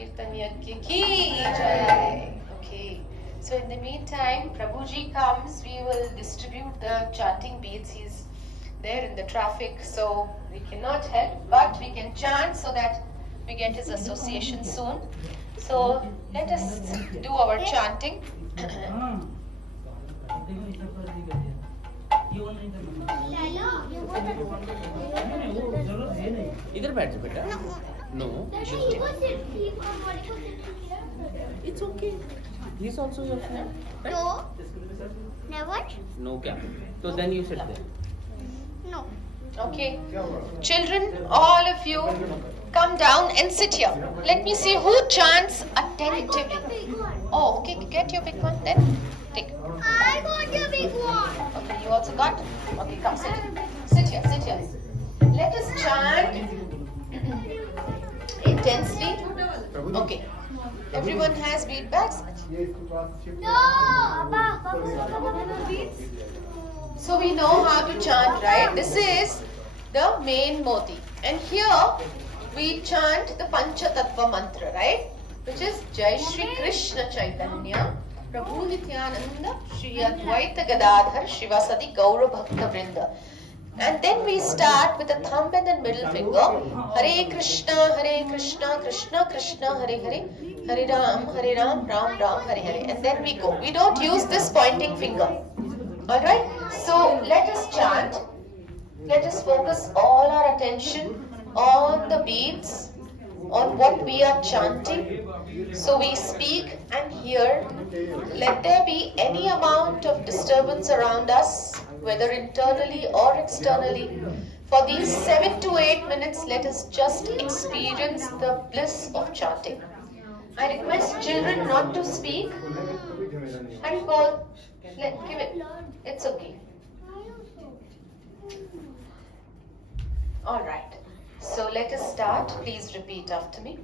Sankirtan Yajna ki jai. Okay. So in the meantime, Prabhuji comes, we will distribute the chanting beads. He's there in the traffic, so we cannot help, but we can chant so that we get his association soon. So let us do our chanting. इधर बैठ जा बेटा. No. It's okay. He's also your friend. Right? No. Never? No क्या? So then you sit there. No. Okay. Children, all of you come down and sit here. Let me see who chants attentively. Oh, okay. Get your big one then. Take. I got your big one. Okay, you also got? Okay, come sit. Sit here, sit here. Let us chant intensely. Okay. Everyone has bead bags? No. So we know how to chant, right? This is the main moti. And here we chant the Pancha Tatwa mantra, right? Which is Jai Shri Krishna Chaitanya Prabhu Nityananda Shri Advaita Gadadhar Shivasati Gaura Bhakta Vrinda. And then we start with the thumb and the middle finger. Hare Krishna, Krishna Krishna, Hare Hare, Hare Ram, Ram Ram, Hare Hare. And then we go. We don't use this pointing finger. Alright? So let us chant. Let us focus all our attention on the beads, on what we are chanting. So we speak and hear. Let there be any amount of disturbance around us, whether internally or externally. For these 7 to 8 minutes, let us just experience the bliss of chanting. I request children not to speak. And call. Give it. It's okay. Alright. So let us start. Please repeat after me.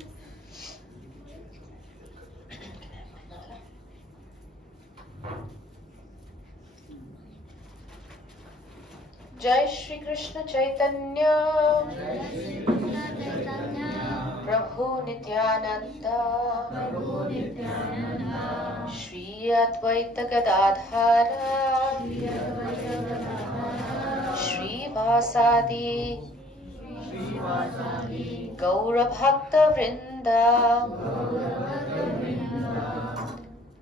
Jai Shri Krishna Chaitanya Prabhu Nityananda Shri Advaita Gadadhara Shri Vasadi Gaura Bhakta Vrinda.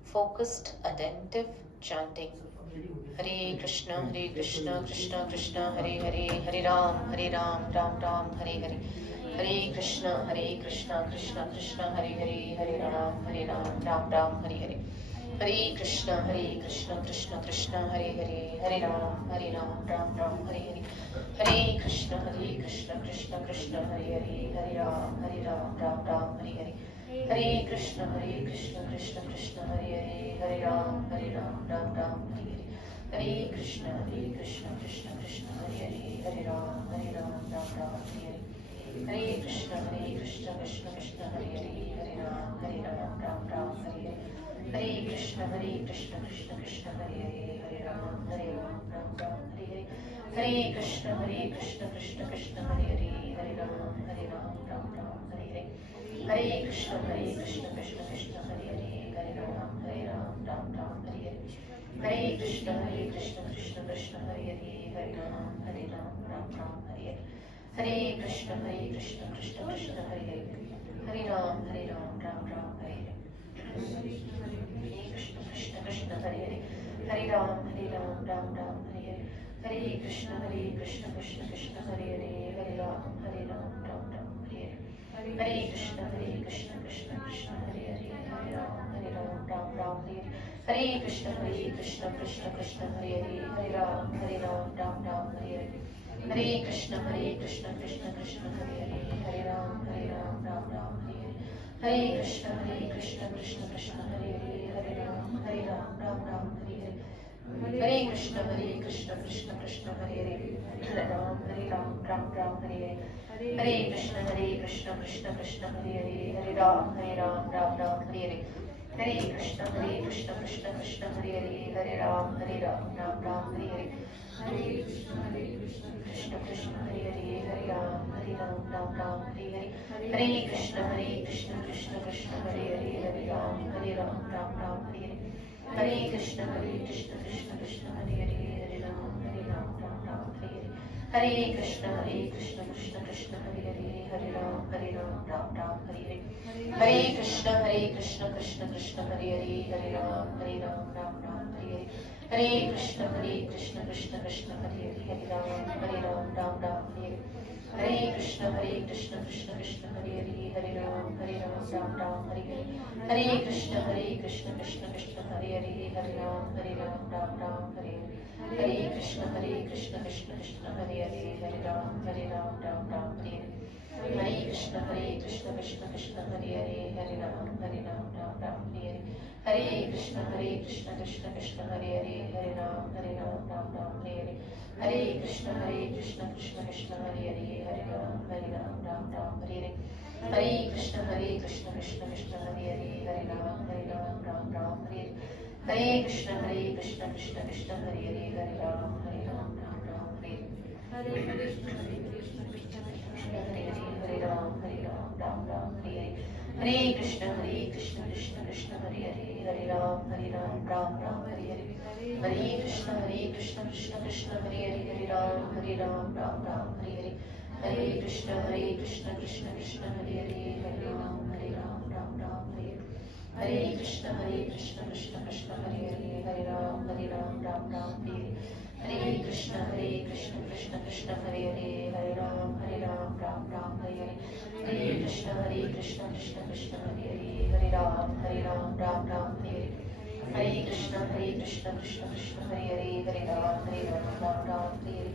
Focused, attentive chanting. Hare Krishna, Krishna Krishna, Hare Hare, Hare Ram, Ram Ram, Hare Hare. Hare Krishna, Krishna Krishna, Hare Hare, Hare Ram, Ram Ram, Hare Hare. Hare Krishna, Krishna Krishna, Hare Hare, Hare Ram, Ram Ram, Hare Hare. Hare Krishna, Krishna, Hare Hare, Hare Ram, Ram Ram, Hare Hare. Hare Krishna, Krishna, Hare Hare, Hare Ram, Ram Ram, Hare Hare. Hare Krishna, Krishna, Hare Hare, Hare Ram, Ram Ram, Hare Hare. Hare Krishna, Krishna, Hare Hare, Hare Ram, Ram Ram, Hare Hare. Hare Krishna, Krishna, Hare Hare, Hare Ram, Ram Ram, Hare Hare. Hare Krishna, Krishna, Hare Hare, Hare Ram, Ram Ram, Hare Hare. Hare Krishna, Krishna, Hare Hare, Hare Ram, Ram Ram, Hare Hare. Hare Krishna, Krishna, Hare Hare, Hare Ram, Ram, Hare Hare. Hare Krishna, Krishna, Hare Hare, Hare Ram, Ram Ram, Hare Hare. Hare Krishna, Hare Hare, Hare Ram, Ram Ram, Hare Hare. Hare Krishna, Krishna, Hare Hare, Hare Ram, Ram Ram, Hare Hare. Hare Krishna, Krishna, Hare Hare, Hare Ram, Ram Ram, Hare Hare. Hare Krishna, Krishna, Hare Hare, Hare Ram, Ram Ram, Hare Hare. Hare Krishna, Krishna, Hare Hare, Hare Ram, Ram Ram, Hare Hare. Hare Krishna, Krishna, Hare Hare, Hare Ram, Ram Ram, Hare Hare. Hare Krishna, Krishna, Hare Hare, Hare Ram, Ram Ram, Hare Hare. Hare Krishna, Krishna, Hare Hare, Hare Ram, Ram Ram, Hare Hare. Hare Krishna, Krishna, Hare Hare, Hare Ram, Ram Ram, Hare Hare. Hare Krishna, Krishna, Hare Hare, Hare Ram, Ram Ram, Hare Hare. Hare Krishna, Krishna, Ram, Ram Ram, Hare Hare. Hare Krishna, Krishna Krishna, Hare Hare, Hare Ram, Ram Ram, Hare Hare. Hare Krishna, Krishna Krishna, Hare Hare, Hare Ram, Ram Ram, Hare Hare. Hare Krishna, Krishna Krishna, Hare Hare, Hare Ram, Ram Ram, Hare Hare. Hare Krishna, Krishna Krishna, Hare Hare, Hare Ram, Ram Ram, Hare Hare. Hare Krishna, Krishna Krishna, Hare Hare, Hare Ram, Ram Ram, Hare Hare. Hare Krishna, Krishna Krishna, Hare Hare, Hare Ram, Ram Ram, Hare Hare. Hare Krishna, Krishna Krishna, Hare Hare, Hare Ram, Ram Ram, Hare Hare. Hare Krishna, Krishna Krishna, Hare Hare, Hare Ram, Ram Ram, Hare Hare. Hare Krishna, Krishna Krishna, Hare Hare, Hare Ram, Ram Ram, Hare Hare. Hare Krishna, Krishna Krishna, Hare Hare, Hare Ram, Ram Ram, Hare Hare. Hare Krishna, Krishna Krishna, Hare Hare, Hare Ram, Ram Ram, Hare Hare. Hare Krishna, Krishna Krishna, Hare Hare, Hare Ram, Ram Ram, Hare Hare. Hare Krishna, Krishna Krishna, Hare Hare, Hare Ram, Ram Ram, Hare Hare. Hare Krishna, Krishna Krishna, Hare Hare, Hare Ram, Ram Ram, Hare Hare. Hare Krishna, Krishna Krishna, Hare Hare, Hare Ram, Ram Ram, Hare Hare. Hare Krishna, Krishna Krishna, Hare Hare, Hare Ram, Ram Ram, Hare Hare. Hare Krishna, Krishna Krishna, Hare Hare, Hare Ram, Ram Ram, Hare Hare. Hare Krishna, Krishna Krishna, Hare Hare, Hare Ram, Ram Ram, Hare Hare. Hare Krishna, Krishna Krishna, Hare Hare, Hare Ram, Ram Ram, Hare Hare. Hare Krishna, Krishna Krishna, Hare Hare, Hare Ram, Ram Ram, Hare Hare. Hare Krishna, Krishna Krishna, Hare Hare, Hare Ram, Ram Ram, Hare Hare. Hare Krishna, Krishna Krishna, Hare Hare, Hare Ram, Ram Ram, Hare Hare.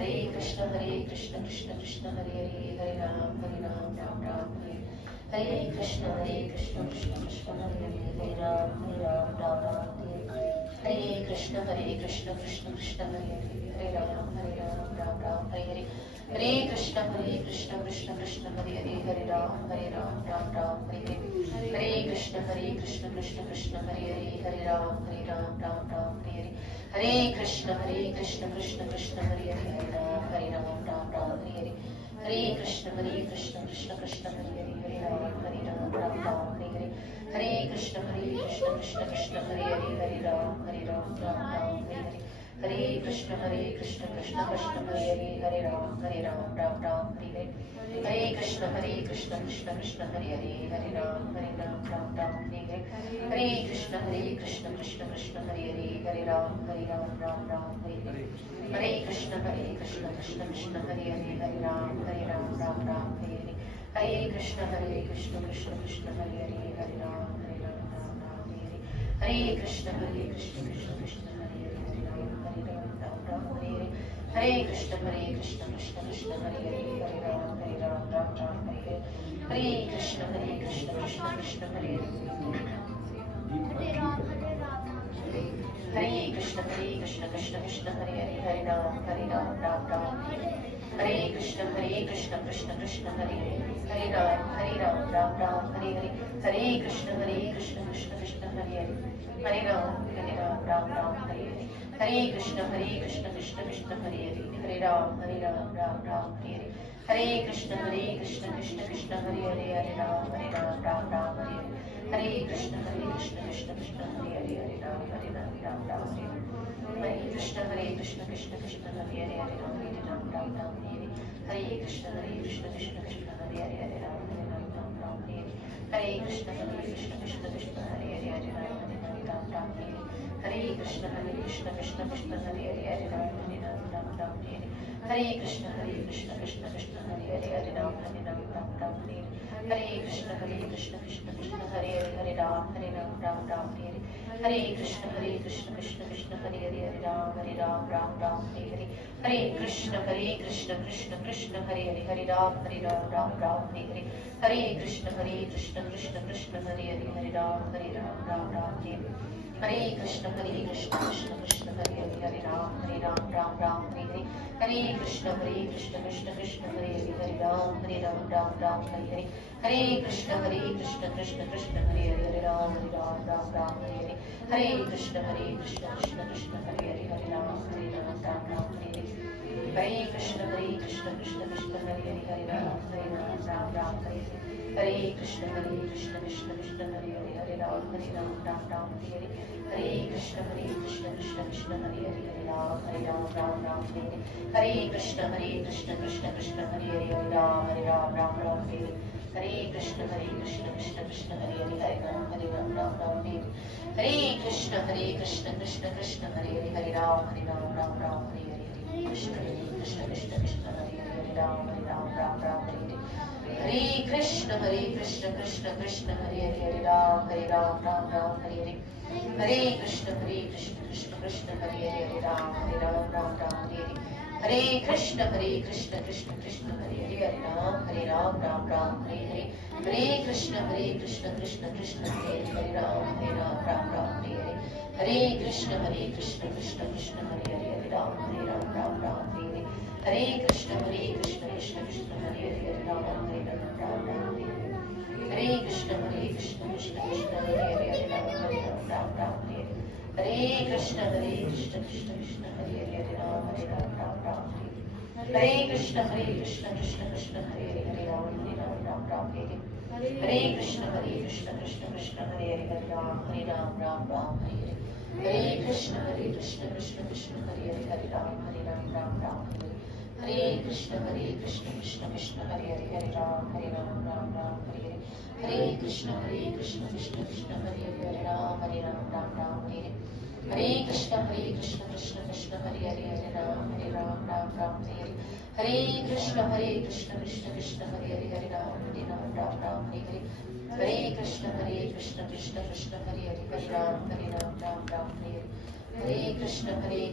Hare Krishna, Krishna Krishna, Hare Hare, Hare Ram, Ram Ram, Hare Hare. Hare Krishna, Krishna Krishna, Hare Hare, Hare Ram, Ram Ram, Hare Hare. Hare Krishna, Krishna Krishna, Hare Hare, Hare Ram, Ram Ram, Hare Hare. Hare Krishna, Krishna Krishna, Hare Hare, Hare Ram, Ram Ram, Hare Hare. Hare Krishna, Krishna Krishna, Hare Hare, Hare Ram, Ram Ram, Hare Hare. Hare Krishna, Krishna Krishna, Hare Hare, Hare Ram, Ram Ram, Hare Hare. Hare Krishna, Krishna Krishna, Hare Hare, Hare Ram, Ram Ram, Hare Hare. Hare Krishna, Krishna Krishna, Hare Hare, Hare Ram, Ram Ram, Hare Hare. Hare Krishna, Krishna Krishna, Hare Hare, Hare Ram, Ram Ram, Hare Hare. Hare Krishna, Krishna Krishna, Hare Hare, Hare Ram, Ram Ram, Hare Hare. Hare Krishna, Krishna Krishna, Hare Hare, Hare Ram, Ram Ram, Hare Hare. Hare Krishna, Krishna Krishna, Hare Hare, Hare Ram, Ram Ram, Hare Hare. Hare Krishna, Krishna Krishna, Hare Hare, Hare Ram, Ram Ram, Hare Hare. Hare Krishna, Krishna Krishna, Hare Hare. Hare Krishna, Krishna Krishna, Hare Hare, Hare Ram, Ram Ram, Hare Hare. Hare Krishna, Krishna Krishna, Hare Hare, Hare Ram, Ram Ram, Hare Hare. Hare Krishna, Krishna Krishna, Hare Hare, Hare Ram, Ram Ram, Hare Hare. Hare Krishna, Krishna Krishna, Hare Hare, Hare Ram, Ram Ram, Hare Hare. Hare Krishna, Krishna Krishna, Hare Hare, Hare Ram, Ram Ram, Hare Hare. Hare Krishna, Krishna Krishna, Hare Hare, Hare Ram, Ram Ram, Hare Hare. Hare Krishna, Krishna Krishna, Hare Hare, Hare Ram, Ram Ram, Hare Hare. Hare Krishna, Krishna Krishna, Hare Hare, Hare Ram, Ram Ram, Hare Hare. Hare Krishna, Krishna Krishna, Hare Hare, Hare Ram, Ram Ram, Hare Hare. Hare Krishna, Krishna Krishna, Hare Hare, Hare Ram, Ram Ram, Hare Hare. Hare Krishna, Krishna Krishna, Hare Hare, Hare Ram, Ram Ram, Hare Hare. Hare Krishna, Krishna Krishna, Hare Hare, Hare Ram, Ram Ram, Hare Hare. Hare Krishna, Krishna Krishna, Hare Hare, Hare Ram, Ram Ram, Hare Hare. Hare Krishna, Krishna Krishna, Hare Hare, Hare Ram, Ram Ram, Hare Hare. Hare Krishna, Krishna Krishna, Hare Hare, Hare Ram, Ram Ram, Hare Hare. Hare Krishna, Krishna Krishna, Hare Hare, Hare Ram, Ram, Hare Hare. Hare Krishna, Krishna Krishna, Hare Hare, Hare Ram, Ram, Hare Hare. Hare Krishna, Krishna Krishna, Hare Hare, Hare Ram, Ram, Hare Hare. Hare Krishna, Krishna Krishna, Hare Hare, Hare Ram, Ram, Hare Hare. Hare Krishna, Krishna Krishna, Hare Hare, Hare Ram, Ram, Hare Hare. Hare Krishna, Krishna Krishna, Hare Hare, Hare Ram, Ram Ram, Hare Hare. Hare Krishna, Krishna Krishna, Hare Hare, Hare Ram, Ram Ram, Hare Hare. Hare Krishna, Krishna Krishna, Hare Hare, Hare Ram, Ram Ram, Hare Hare. Hare Krishna, Krishna Krishna, Hare Hare, Hare Ram, Ram Ram, Hare Hare. Hare Krishna, Krishna Krishna, Hare Hare, Hare Ram, Ram Ram, Hare Hare. Krishna, Krishna Krishna, Hare Hare, Hare Ram, Ram Ram, Hare Hare. Hare Krishna, Krishna Krishna, Hare Hare, Hare Ram, Ram Ram, Hare Hare. Hare Krishna, Krishna Hare Hare, Hare Ram, Ram Ram, Hare Hare. Hare Krishna, Krishna Krishna, Hare Hare, Hare Ram, Ram Ram, Hare Hare. Hare Krishna, Krishna Krishna, Hare Hare, Hare Ram, Ram Ram, Hare Hare. Hare Krishna, Krishna Krishna, Hare Hare, Hare Ram, Ram Ram, Hare Hare. Hare Krishna, Krishna Krishna, Hare Hare, Hare Ram, Ram Ram, Hare Hare. Hare Krishna, Krishna Krishna, Hare Hare, Hare Ram, Ram Ram, Hare Hare. Hare Krishna, Krishna Krishna, Hare Hare, Hare Ram, Ram Ram, Hare Hare. Hare Krishna, Krishna Krishna, Hare Hare, Hare Ram, Ram Ram, Hare Hare. Hare Krishna, Krishna Krishna, Hare Hare, Hare Ram, Ram Ram, Hare Hare. Hare Krishna, Krishna Krishna, Hare Hare, Hare Ram, Ram Ram, Hare Hare. Hare Krishna, Krishna Krishna, Hare Hare, Hare Ram, Ram Ram, Hare Hare. Hare Krishna, Krishna Krishna, Hare Hare, Hare Ram, Ram Ram, Hare Hare. Hare Krishna, Krishna Krishna, Hare Hare, Hare Ram, Ram Ram, Hare Hare. Hare Krishna, Krishna Krishna, Hare Hare, Hare Ram, Ram Ram, Hare Hare. Hare Krishna,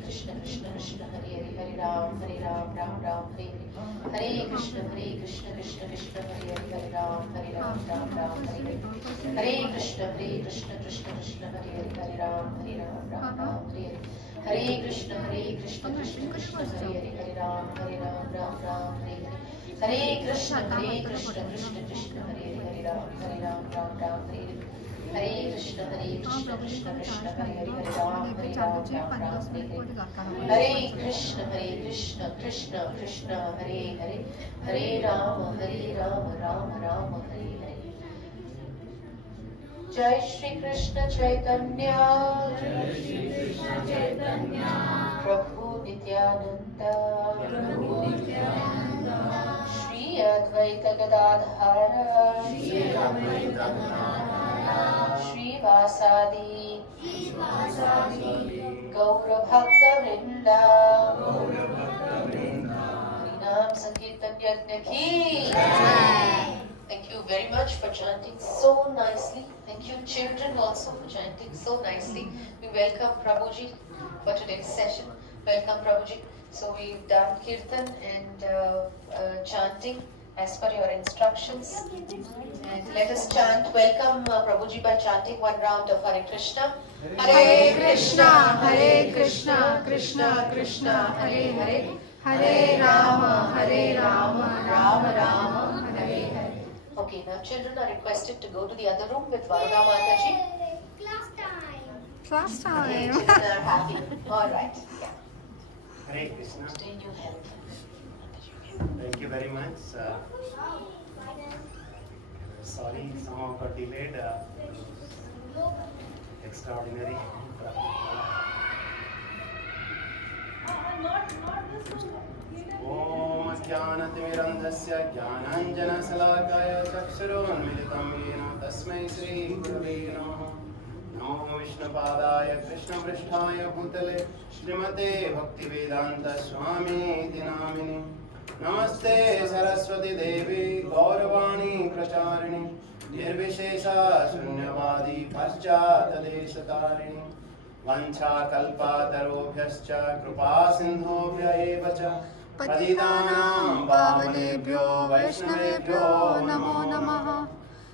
Krishna Krishna, Hare Hare, Hare Ram, Ram Ram, Hare Hare. Hare Krishna, Krishna Krishna, Hare Hare, Hare Ram, Ram Ram, Hare Hare. Hare Krishna, Krishna Krishna, Hare Hare, Hare Ram, Ram Ram, Hare Hare. Hare Krishna, Krishna Krishna, Hare Hare, Hare Ram, Ram, Hare Hare. Hare Krishna, Krishna Krishna, Hare Hare, Hare Ram, Ram, Hare Hare. Hare Krishna, Krishna Krishna, Hare Hare, Hare Ram, Ram, Hare Hare. Hare Krishna, Krishna Krishna, Hare Hare, Hare Ram, Ram, Hare Hare. Hare Krishna, Krishna Krishna, Hare Hare, Hare Ram, Ram Ram, Hare Hare. Jai Shri Krishna Chaitanya, Prabhu Nityananda, Shri Advaita Gadadhara, Shri Vasadi, Gaura Bhakta Vrinda, Harinam Sankirtan Yajna Ki. Thank you very much for chanting so nicely. Thank you children also for chanting so nicely. We welcome Prabhuji for today's session. Welcome Prabhuji. So we've done Kirtan and chanting as per your instructions. And let us chant. Welcome Prabhuji by chanting one round of Hare Krishna. Hare Krishna, Krishna Krishna, Hare Hare, Hare Rama, Rama Rama, Hare Hare. Okay, now children are requested to go to the other room with Varuna Mataji. Class Okay, time. children are happy. All right. Yeah. Hare Krishna. Stay in your health. Thank you very much. Sorry, somehow got delayed. Extraordinary. Om Jnanatimirandhasya Jnananjanasalakaya Chakshurunmilitam Yena Tasmai Shri Gurave Namaha. Namo Vishnupadaya Krishnapristhaya Bhutale Srimate Bhaktivedanta Swami Iti Namini. Namaste Saraswati Devi Gauravani Pracharini Nirvishesha Sunyavadi Paschatadeshatarini Vancha Kalpatarobhyascha Kripa Sindhobhya eva cha Patitanam Pavanebhyo Vaishnavebhyo Namo Namaha.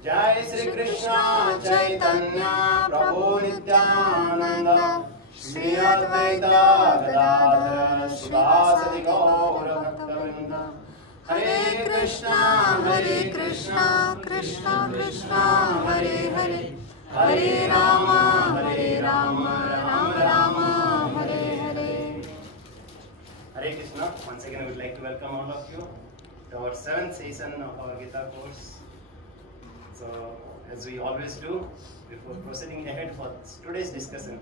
Jai Shri Krishna Chaitanya Prabhu Nityananda Shri Advaita Gadadhara Shivasadi Gaura Bhaktavinda. Hare Krishna, Krishna Krishna, Hare Hare, Hare Rama, Rama Rama, Hare Hare. Hare Krishna. Once again, I would like to welcome all of you to our 7th season of our Gita course. So, as we always do, before proceeding ahead for today's discussion,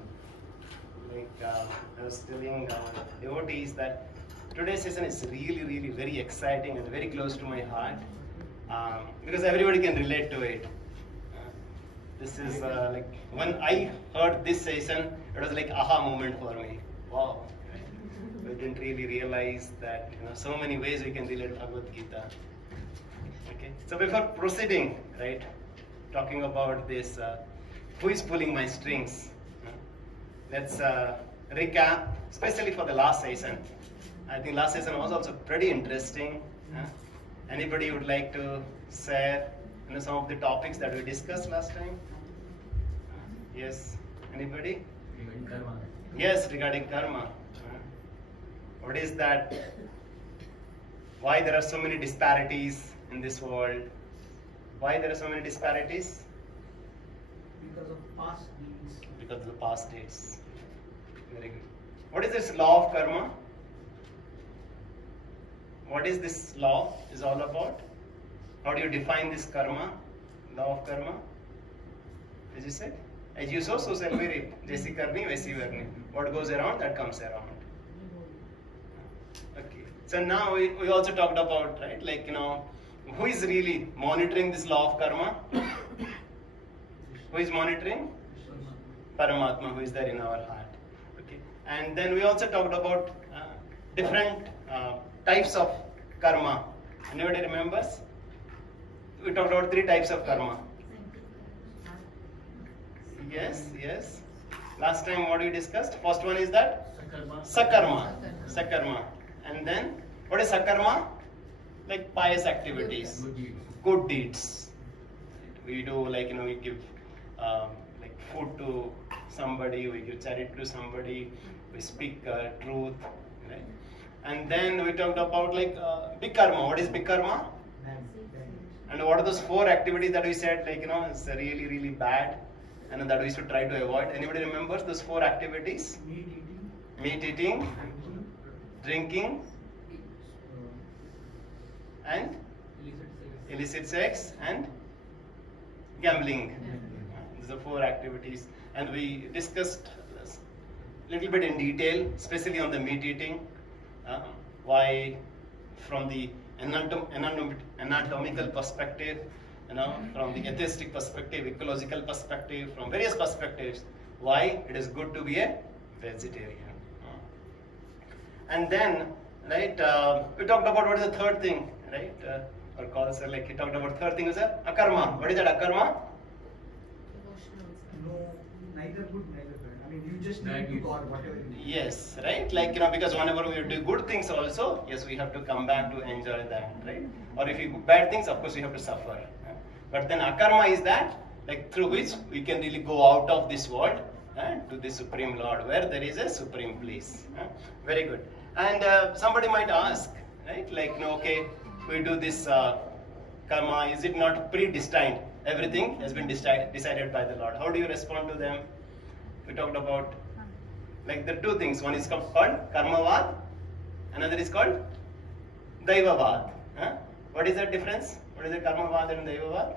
I was telling our devotees that today's session is really very exciting and very close to my heart, because everybody can relate to it. This is when I heard this session, it was like aha moment for me. Wow, right? We didn't really realize that so many ways we can relate Bhagavad Gita. Okay, so before proceeding, right, talking about this, who is pulling my strings? Let's recap, especially for the last session. I think last session was also pretty interesting. Anybody would like to share some of the topics that we discussed last time? Yes, anybody? Regarding karma. Yes, regarding karma. What is that? Why there are so many disparities in this world? Why there are so many disparities? Because of past deeds. Because of the past deeds. Very good. What is this law of karma? What is this law is all about? How do you define this karma? Law of karma? As you said, as you sow, so shall we reap. Jaisi karni, vaisi varni. What goes around, that comes around. Okay. So now we also talked about, right, who is really monitoring this law of karma? Who is monitoring? Paramatma, who is there in our heart. Okay. And then we also talked about different types of karma. Anybody remembers? We talked about 3 types of karma. Yes. Last time what we discussed? First one is that? Sakarma. And then, what is sakarma? Like pious activities. Good deeds. We do we give food to somebody, we give charity to somebody, we speak truth. Right? And then we talked about big karma. What is big karma? And what are those 4 activities that we said it's really bad and that we should try to avoid? Anybody remembers those 4 activities? Meat eating, drinking, and illicit sex and gambling. These are 4 activities, and we discussed a little bit in detail, especially on the meat eating. Why, from the anatomical perspective, from the atheistic perspective, ecological perspective, from various perspectives, why it is good to be a vegetarian. And then, right, we talked about what is the third thing, right? Or calls he talked about third thing is akarma. What is that akarma? No, neither good, neither bad. I mean, you just need to God whatever you need. Yes, right? Because whenever we do good things also, yes, we have to come back to enjoy that, right? Or if we do bad things, of course, we have to suffer. But then akarma is that, through which we can really go out of this world to the Supreme Lord, where there is a supreme bliss. Very good. And somebody might ask, right? Okay, we do this karma, is it not predestined? Everything has been decided by the Lord. How do you respond to them? We talked about, there are 2 things. One is called karmavad, another is called daivavad. What is the difference? What is the karmavad and daivavad?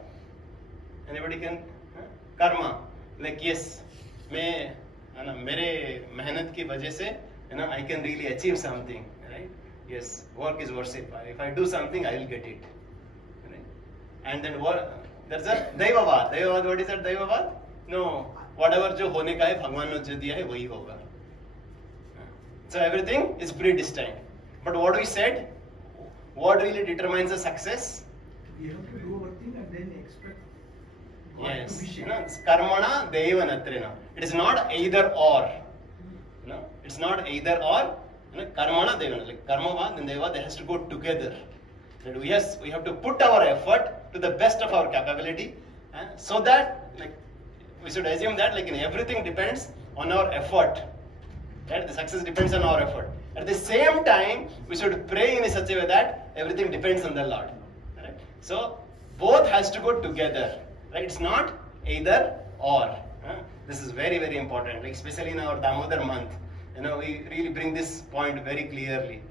Anybody can? Karma, yes, mere mehnat ki wajah se, I can really achieve something, right? Yes, work is worship. If I do something, I will get it. Right? And then there's a daivavad. Daivavad, what is that daivavad? No, whatever jo hone ka hai, Bhagwan ne jo diya hai, wahi hoga. So everything is predestined. But what we said, what really determines the success? We have to do our thing and then expect God Yes, to be shared. it's karmana devanatrena. It is not either or. It's not either or. Karmana devana, karmavad and deva, they has to go together. That we have to put our effort to the best of our capability, so that we should assume that everything depends on our effort. Right? The success depends on our effort. At the same time, we should pray in such a way that everything depends on the Lord. Right? So both has to go together. Right? It's not either or. This is very important. Especially in our Damodar month, we really bring this point very clearly.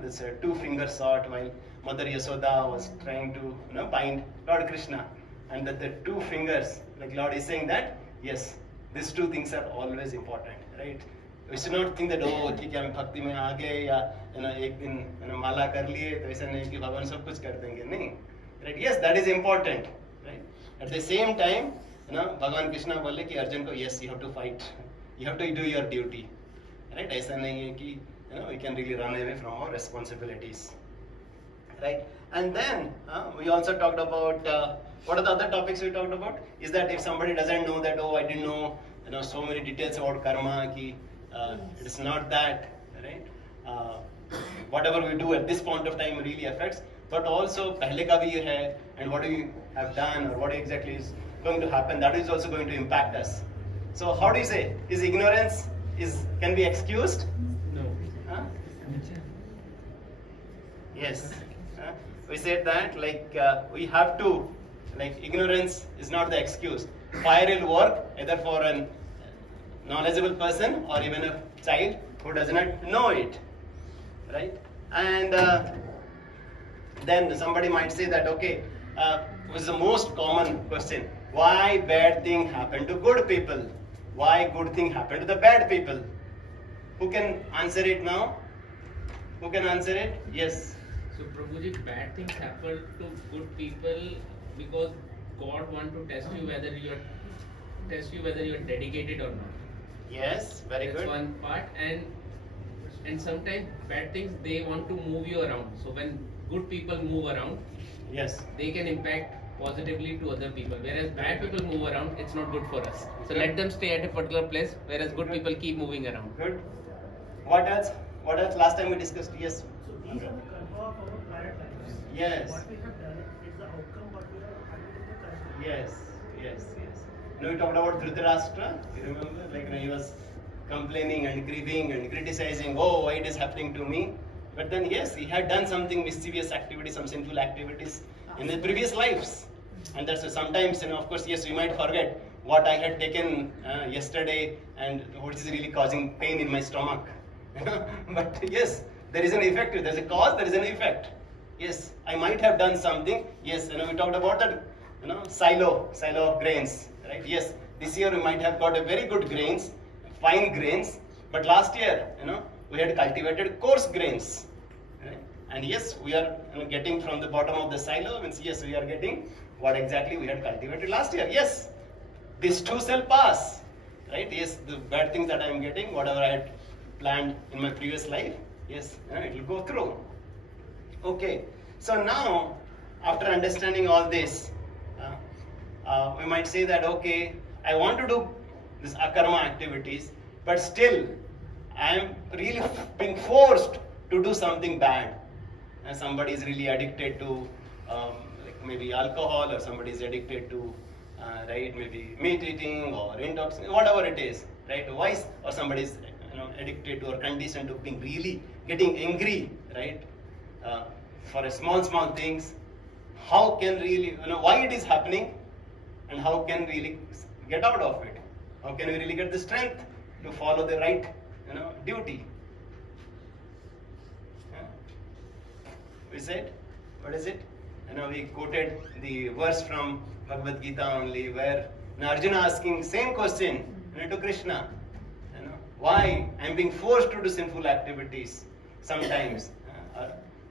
This 2-finger shot while Mother Yasoda was trying to bind Lord Krishna. and that the two fingers, like Lord is saying that, yes, these two things are always important, right? We should not think that, oh, ठीक है हम भक्ति में आ गए या एक दिन माला कर लिए तो ऐसा नहीं कि भगवान सब कुछ कर देंगे, नहीं, right? Yes, that is important, right? At the same time, भगवान कृष्णा बोले कि अर्जुन को, yes, you have to fight, you have to do your duty, right? ऐसा नहीं है कि we can really run away from our responsibilities, right? And then we also talked about what are the other topics we talked about? Is that if somebody doesn't know that, oh, I didn't know, so many details about karma, ki, it is not that, right? Whatever we do at this point of time really affects, but also pehle ka bhi ye hai, and what you have done or what exactly is going to happen, that is also going to impact us. So how do you say? Is ignorance can be excused? No. Huh? Yes. We said that we have to, ignorance is not the excuse. Fire will work either for a knowledgeable person or even a child who does not know it, right? And then somebody might say that, okay, what is the most common question? Why bad thing happen to good people? Why good thing happen to the bad people? Who can answer it now? Who can answer it? Yes. So Prabhuji, bad things happen to good people because God want to test you whether you are dedicated or not. Yes, very That's good. one part, and sometimes bad things they want to move you around. So when good people move around, Yes. they can impact positively to other people. Whereas bad people move around, it's not good for us. So Good. let them stay at a particular place. Whereas good Good. people keep moving around. Good. What else? What else? Last time we discussed. Yes. Yes. Yes. Yes. Yes. We talked about Dhritarashtra. You remember? He was complaining and grieving and criticizing. Oh, why it is happening to me? But then, yes, he had done something mischievous activities, some sinful activities in his previous lives. And that's sometimes, of course, yes, we might forget what I had taken yesterday and what is really causing pain in my stomach. But yes, there is an effect. There's a cause, there is an effect. Yes, I might have done something. Yes, we talked about that, silo of grains, right? Yes, this year we might have got a very good grains, fine grains, but last year, we had cultivated coarse grains, right? And yes, we are getting from the bottom of the silo, means yes, we are getting what exactly we had cultivated last year. Yes, this too shall pass, right? Yes, the bad things that I am getting, whatever I had planned in my previous life, yes, it will go through. Okay, so now, after understanding all this, we might say that, okay, I want to do this akarma activities, but still, I am really being forced to do something bad. And somebody is really addicted to maybe alcohol, or somebody is addicted to maybe meat eating or intoxication, whatever it is, right? Vice, or somebody is addicted to or conditioned to being really getting angry, right? For a small things. How can really why it is happening, and how can really get out of it? How can we really get the strength to follow the right duty? We said, what is it? We quoted the verse from Bhagavad Gita only, where Arjuna asking same question to Krishna. Why I am being forced to do sinful activities sometimes?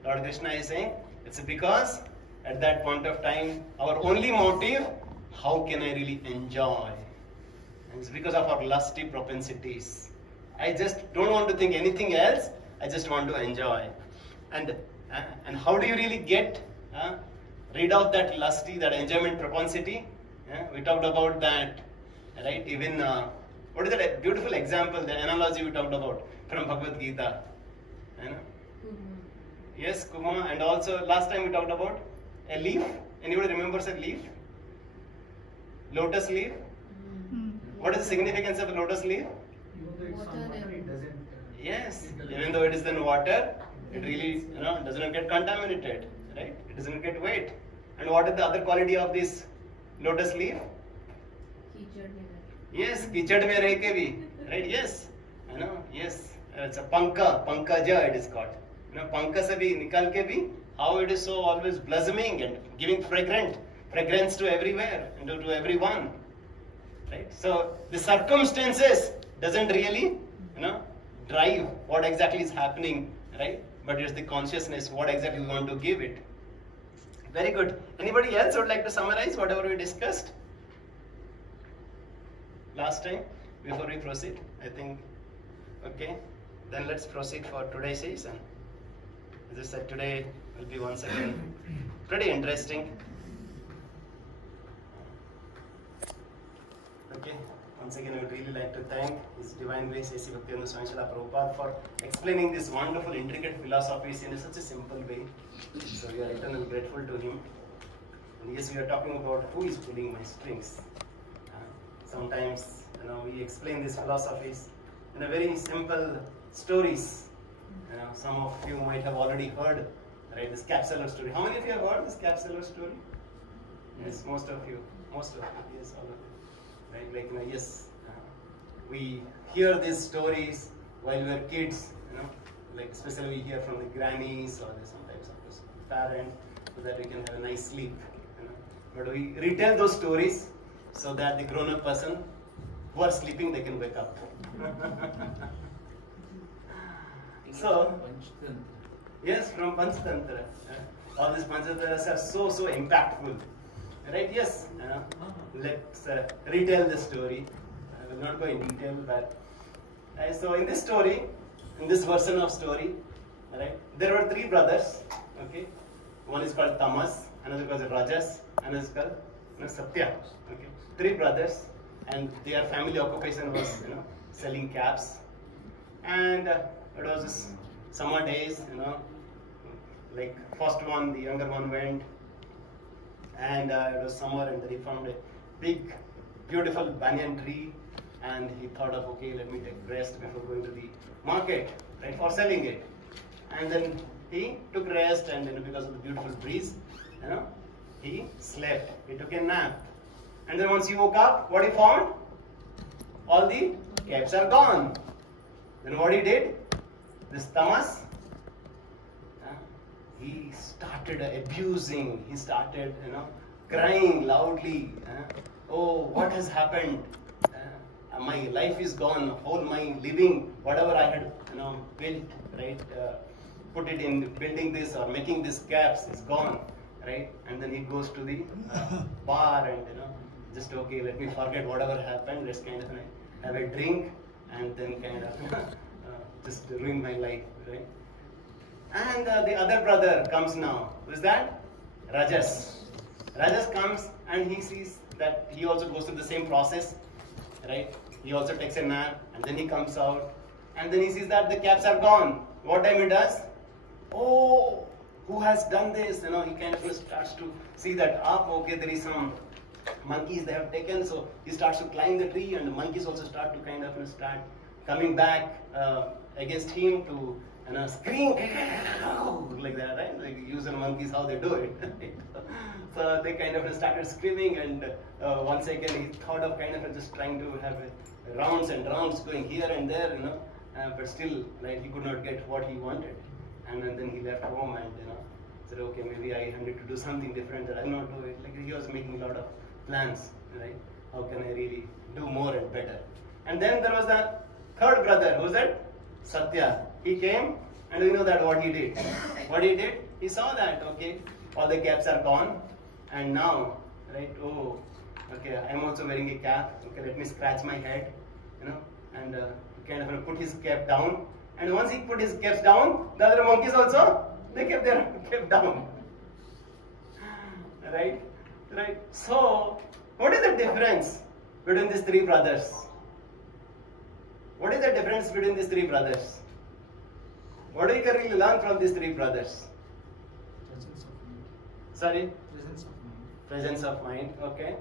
Lord Krishna is saying, it's because at that point of time, our only motive, how can I really enjoy? And it's because of our lusty propensities. I just don't want to think anything else. I just want to enjoy. And how do you really get rid of that lusty, that enjoyment propensity? We talked about that, right? Even what is that beautiful example, the analogy we talked about from Bhagavad Gita? Yes, Kuma. And also last time we talked about a leaf. Anybody remembers a leaf? Lotus leaf. What is the significance of a lotus leaf? Yes, even though it is in water, it really does not get contaminated, right? It doesn't get wet. And what is the other quality of this lotus leaf? Yes, kichad mein reh ke bhi, right? Yes, yes, it's a pankaja it is called. Panka se bhi nikal ke bhi, how it is so always blossoming and giving fragrant fragrance to everywhere and to everyone, right? So the circumstances doesn't really, drive what exactly is happening, right? But it's the consciousness, what exactly we want to give it. Very good. Anybody else would like to summarize whatever we discussed last time before we proceed? I think, okay. Then let's proceed for today's session. As I said, today will be once again pretty interesting. Okay, once again I would really like to thank His Divine Grace A.C. Bhaktivinoda Swami Srila Prabhupada for explaining these wonderful intricate philosophies in such a simple way. So we are eternally grateful to him. And yes, we are talking about who is pulling my strings. Sometimes we explain these philosophies in a very simple stories. Some of you might have already heard, right? This cap seller story. How many of you have heard this cap seller story? Yes, most of you. Yes, all of you. Right? Like, yes, we hear these stories while we are kids. Like especially we hear from the grannies or sometimes of course parents, so that we can have a nice sleep. But we retell those stories so that the grown-up person who are sleeping, they can wake up. So, yes, from Panchatantra. All these Panchantras are so impactful. Right? Yes. Let's retell the story. I will not go in detail, but so in this story, in this version of story, right, there were three brothers. Okay, one is called Tamas, another is called Rajas, another is called Satya. Okay, three brothers, and their family occupation was selling caps, and it was this summer days. Like first one, the younger one went, and it was summer, and he found a big, beautiful banyan tree, and he thought of, okay, let me take rest before going to the market, right, for selling it. And then he took rest, and because of the beautiful breeze, he slept. He took a nap, and then once he woke up, what he found? All the caps are gone. Then what he did? This Tamas, he started abusing. He started, crying loudly. Oh, what has happened? My life is gone. Whole my living, whatever I had, built, right, put it in building this or making these caps is gone, right? And then he goes to the bar and just okay, let me forget whatever happened. Let's kind of have a drink and then kind of just ruin my life, right? And the other brother comes now. Who is that? Rajas. Rajas comes and he sees that he also goes through the same process, right? He also takes a nap and then he comes out and then he sees that the caps are gone. What time he does? Oh, who has done this? He kind of starts to see that up. Okay, there is some monkeys they have taken, so he starts to climb the tree, and the monkeys also start to kind of start coming back against him to scream like that, right? Like usual monkeys, how they do it. So they kind of started screaming, and once again he thought of kind of just trying to have rounds and rounds going here and there, but still, like, he could not get what he wanted. And then he left home and said, okay, maybe I need to do something different, that I not do it. Like he was making a lot of plans, right? How can I really do more and better? And then there was the third brother. Who's that? Satya. He came, and you know that what he did? What he did? He saw that, okay, all the caps are gone, and now, right, oh, okay, I'm also wearing a cap, okay, let me scratch my head, and kind of put his cap down, and once he put his caps down, the other monkeys also, they kept their cap down, right? So, what is the difference between these three brothers? What is the difference between these three brothers? What do you can really learn from these three brothers? Presence of mind. Sorry? Presence of mind. Presence of mind, okay.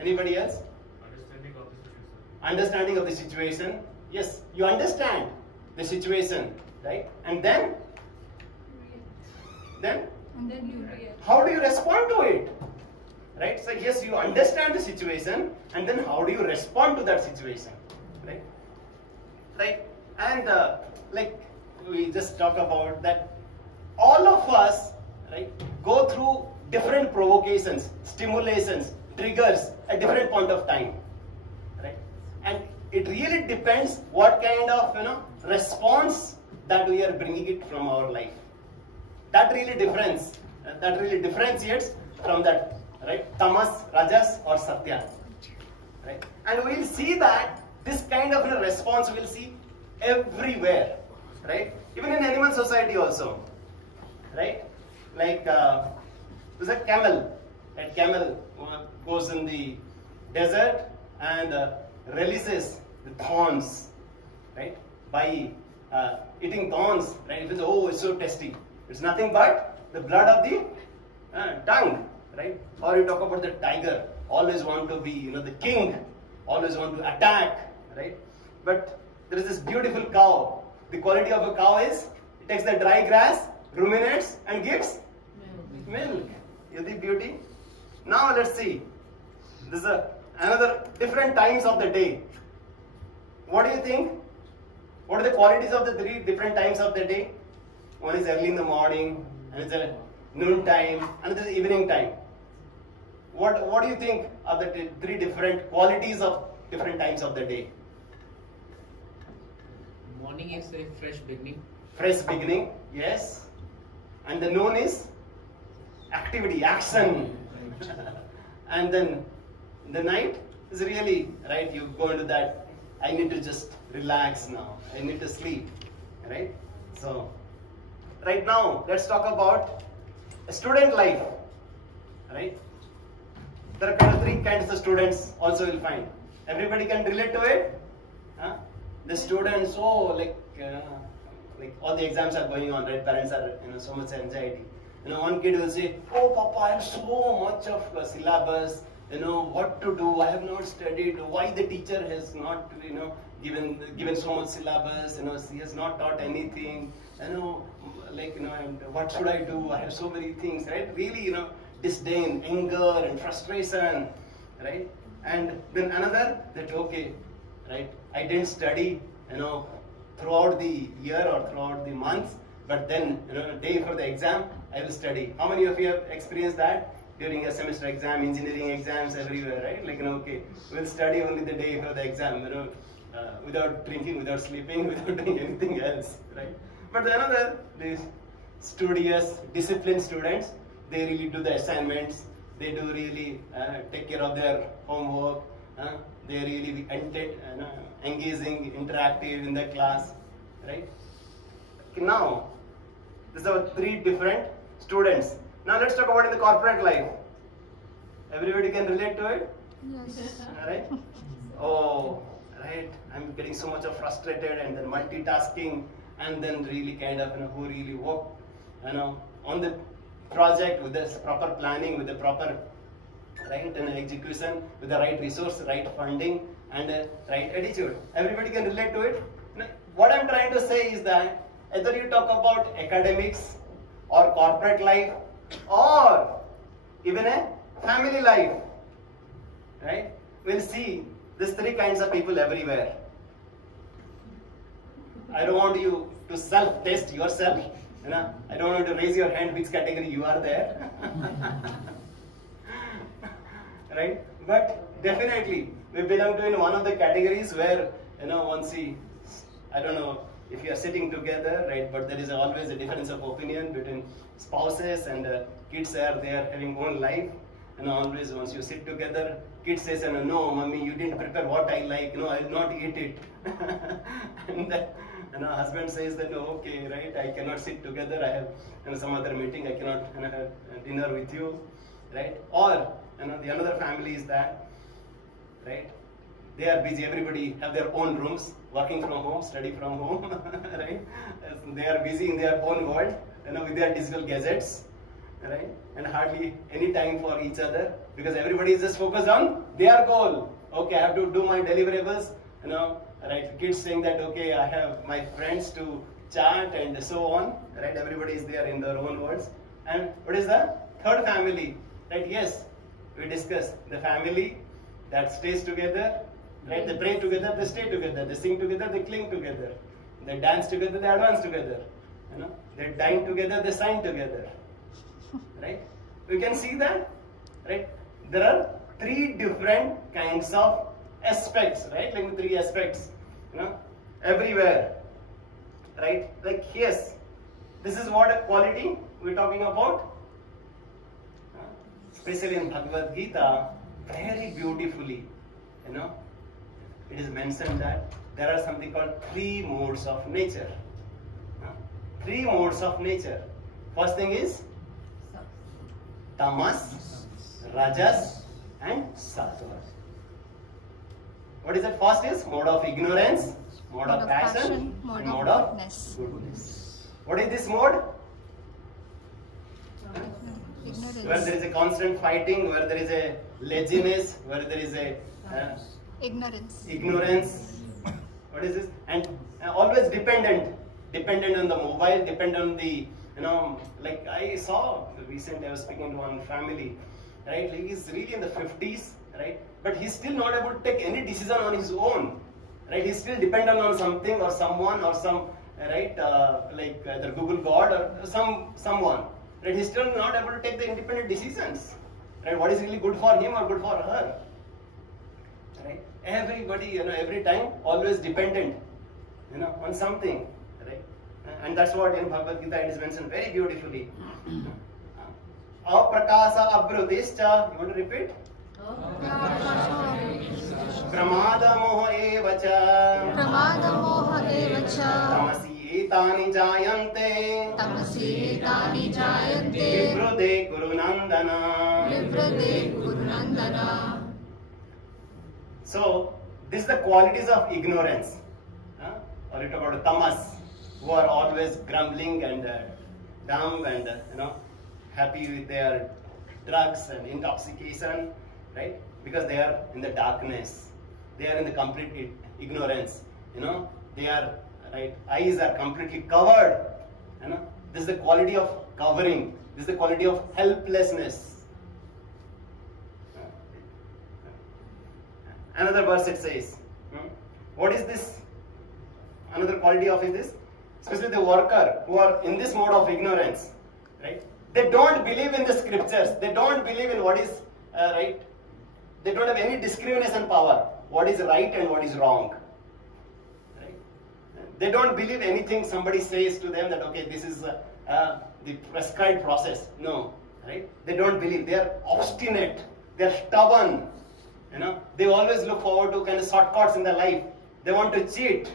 Anybody else? Understanding of the situation. Understanding of the situation. Yes, you understand the situation, right? And then? And then you react. How do you respond to it? Right? So yes, you understand the situation, and then how do you respond to that situation? Right? Right? And like we just talk about that, all of us, right, go through different provocations, stimulations, triggers at different point of time, right? And it really depends what kind of response that we are bringing it from our life. That really differentiates from that, right? Tamas, Rajas, or Satya, right? And we'll see that this kind of response we'll see everywhere, right? Even in animal society also, right? Like there's a camel. That camel goes in the desert and releases the thorns, right? By eating thorns, right? It is, oh, it's so tasty. It's nothing but the blood of the tongue, right? Or you talk about the tiger, always want to be, the king, always want to attack, right? But there is this beautiful cow. The quality of a cow is, it takes the dry grass, ruminates, and gives milk. Is the beauty? Now let's see. This is another different times of the day. What do you think? What are the qualities of the 3 different times of the day? One is early in the morning, and it's a noon time, and it's evening time. What do you think are the 3 different qualities of different times of the day? Morning is a fresh beginning. Fresh beginning, yes. And the noon is activity, action. And then the night is really, right, you go into that, I need to just relax now, I need to sleep, right? So, right now, let's talk about a student life, right? There are kind of 3 kinds of students also you'll find. Everybody can relate to it. Huh? The students, like all the exams are going on, right? Parents are, so much anxiety. One kid will say, oh Papa, I have so much of syllabus, what to do, I have not studied, why the teacher has not, given so much syllabus, he has not taught anything, what should I do, I have so many things, right? Really, disdain, anger and frustration, right? And then another, that okay, right, I didn't study, throughout the year or throughout the month, but then, day before the exam, I will study. How many of you have experienced that during a semester exam, engineering exams, everywhere, right? Okay, we'll study only the day before the exam, without drinking, without sleeping, without doing anything else, right? But the another, these studious, disciplined students, they really do the assignments, they do really take care of their homework, they really engaging, interactive in the class, right? Okay, now, these are 3 different students. Now let's talk about in the corporate life. Everybody can relate to it? Yes. Alright? Oh, right. I'm getting so much of frustrated and then multitasking and then really kind of, who really work, on the project with the proper planning, with the proper, right, and execution, with the right resource, right funding, and right attitude. Everybody can relate to it. What I'm trying to say is that either you talk about academics or corporate life or even a family life, right? We'll see these 3 kinds of people everywhere. I don't want you to self-test yourself. I don't want you to raise your hand which category you are there. Right? But definitely we belong to in one of the categories where once I don't know if you are sitting together, right? But there is always a difference of opinion between spouses and kids are there having own life. Always once you sit together, kids says, no, mommy, you didn't prepare what I like. No, I will not eat it. And then, husband says that, oh, okay, right? I cannot sit together. I have some other meeting. I cannot have dinner with you, right? Or the another family is that, right? They are busy. Everybody have their own rooms, working from home, study from home, right? They are busy in their own world, with their digital gadgets, right? And hardly any time for each other because everybody is just focused on their goal. Okay, I have to do my deliverables, right? Kids saying that, okay, I have my friends to chat and so on, right? Everybody is there in their own worlds. And what is the 3rd family, right? Yes, we discussed the family that stays together, right? They pray together, they stay together, they sing together, they cling together, they dance together, they advance together, they dine together, they sign together, right? You can see that, right? There are three different kinds of aspects, right? Like three aspects, everywhere, right? Like yes, this is what a quality we're talking about. Especially in Bhagavad Gita, very beautifully, it is mentioned that there are something called three modes of nature. Three modes of nature. First thing is tamas, rajas, and sattva. What is it? First is mode of ignorance, mode of passion, and mode of goodness. What is this mode? Ignorance. Where there is a constant fighting, where there is a laziness, where there is a ignorance. What is this? And always dependent on the mobile, dependent on the, like I saw recently, I was speaking to one family, right? Like he's really in the 50s, right? But he's still not able to take any decision on his own, right? He's still dependent on something or someone or some, right? Like either Google God or someone, right? He's still not able to take the independent decisions, right? What is really good for him or good for her, right? Everybody, every time always dependent, on something, right? And that's what in Bhagavad Gita it is mentioned very beautifully. Aprakasa abrutischa. You want to repeat? Pramada moha evacha. Tamasi etani jayante. Vibrude gurunandana. So, this is the qualities of ignorance. Or you talk about tamas, who are always grumbling and dumb and happy with their drugs and intoxication, right? Because they are in the darkness, they are in the complete ignorance. They are right. Eyes are completely covered. This is the quality of covering. This is the quality of helplessness. Another verse it says, what is this? Another quality of this, especially the worker who are in this mode of ignorance, right? They don't believe in the scriptures. They don't believe in what is right. They don't have any discrimination power. What is right and what is wrong, right? They don't believe anything somebody says to them that okay, this is the prescribed process. No, right? They don't believe. They are obstinate. They are stubborn. They always look forward to kind of shortcuts in their life. They want to cheat,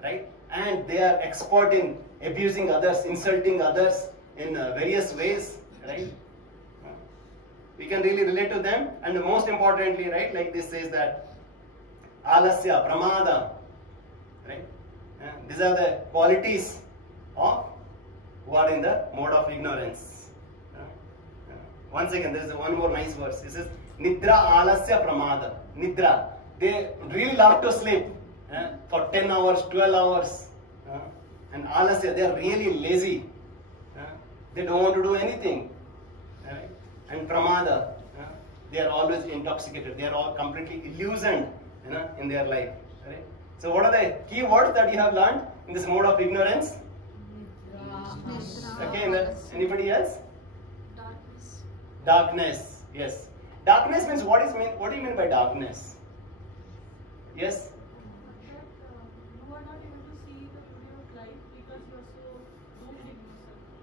right? And they are expert in abusing others, insulting others in various ways, right? We can really relate to them. And most importantly, right, like this says that alasya, pramada, right? These are the qualities of who are in the mode of ignorance. Once again, there is one more nice verse. It says, Nidra alasya pramada. Nidra. They really love to sleep for 10 hours, 12 hours. And alasya, they are really lazy. They don't want to do anything. Right? And pramada, they are always intoxicated. They are all completely illusioned in their life. Right? So what are the key words that you have learned in this mode of ignorance? Okay, anybody else? Darkness. Yes. Darkness means what do you mean by darkness? Yes? You are not able to see the beauty of life because you are so rooted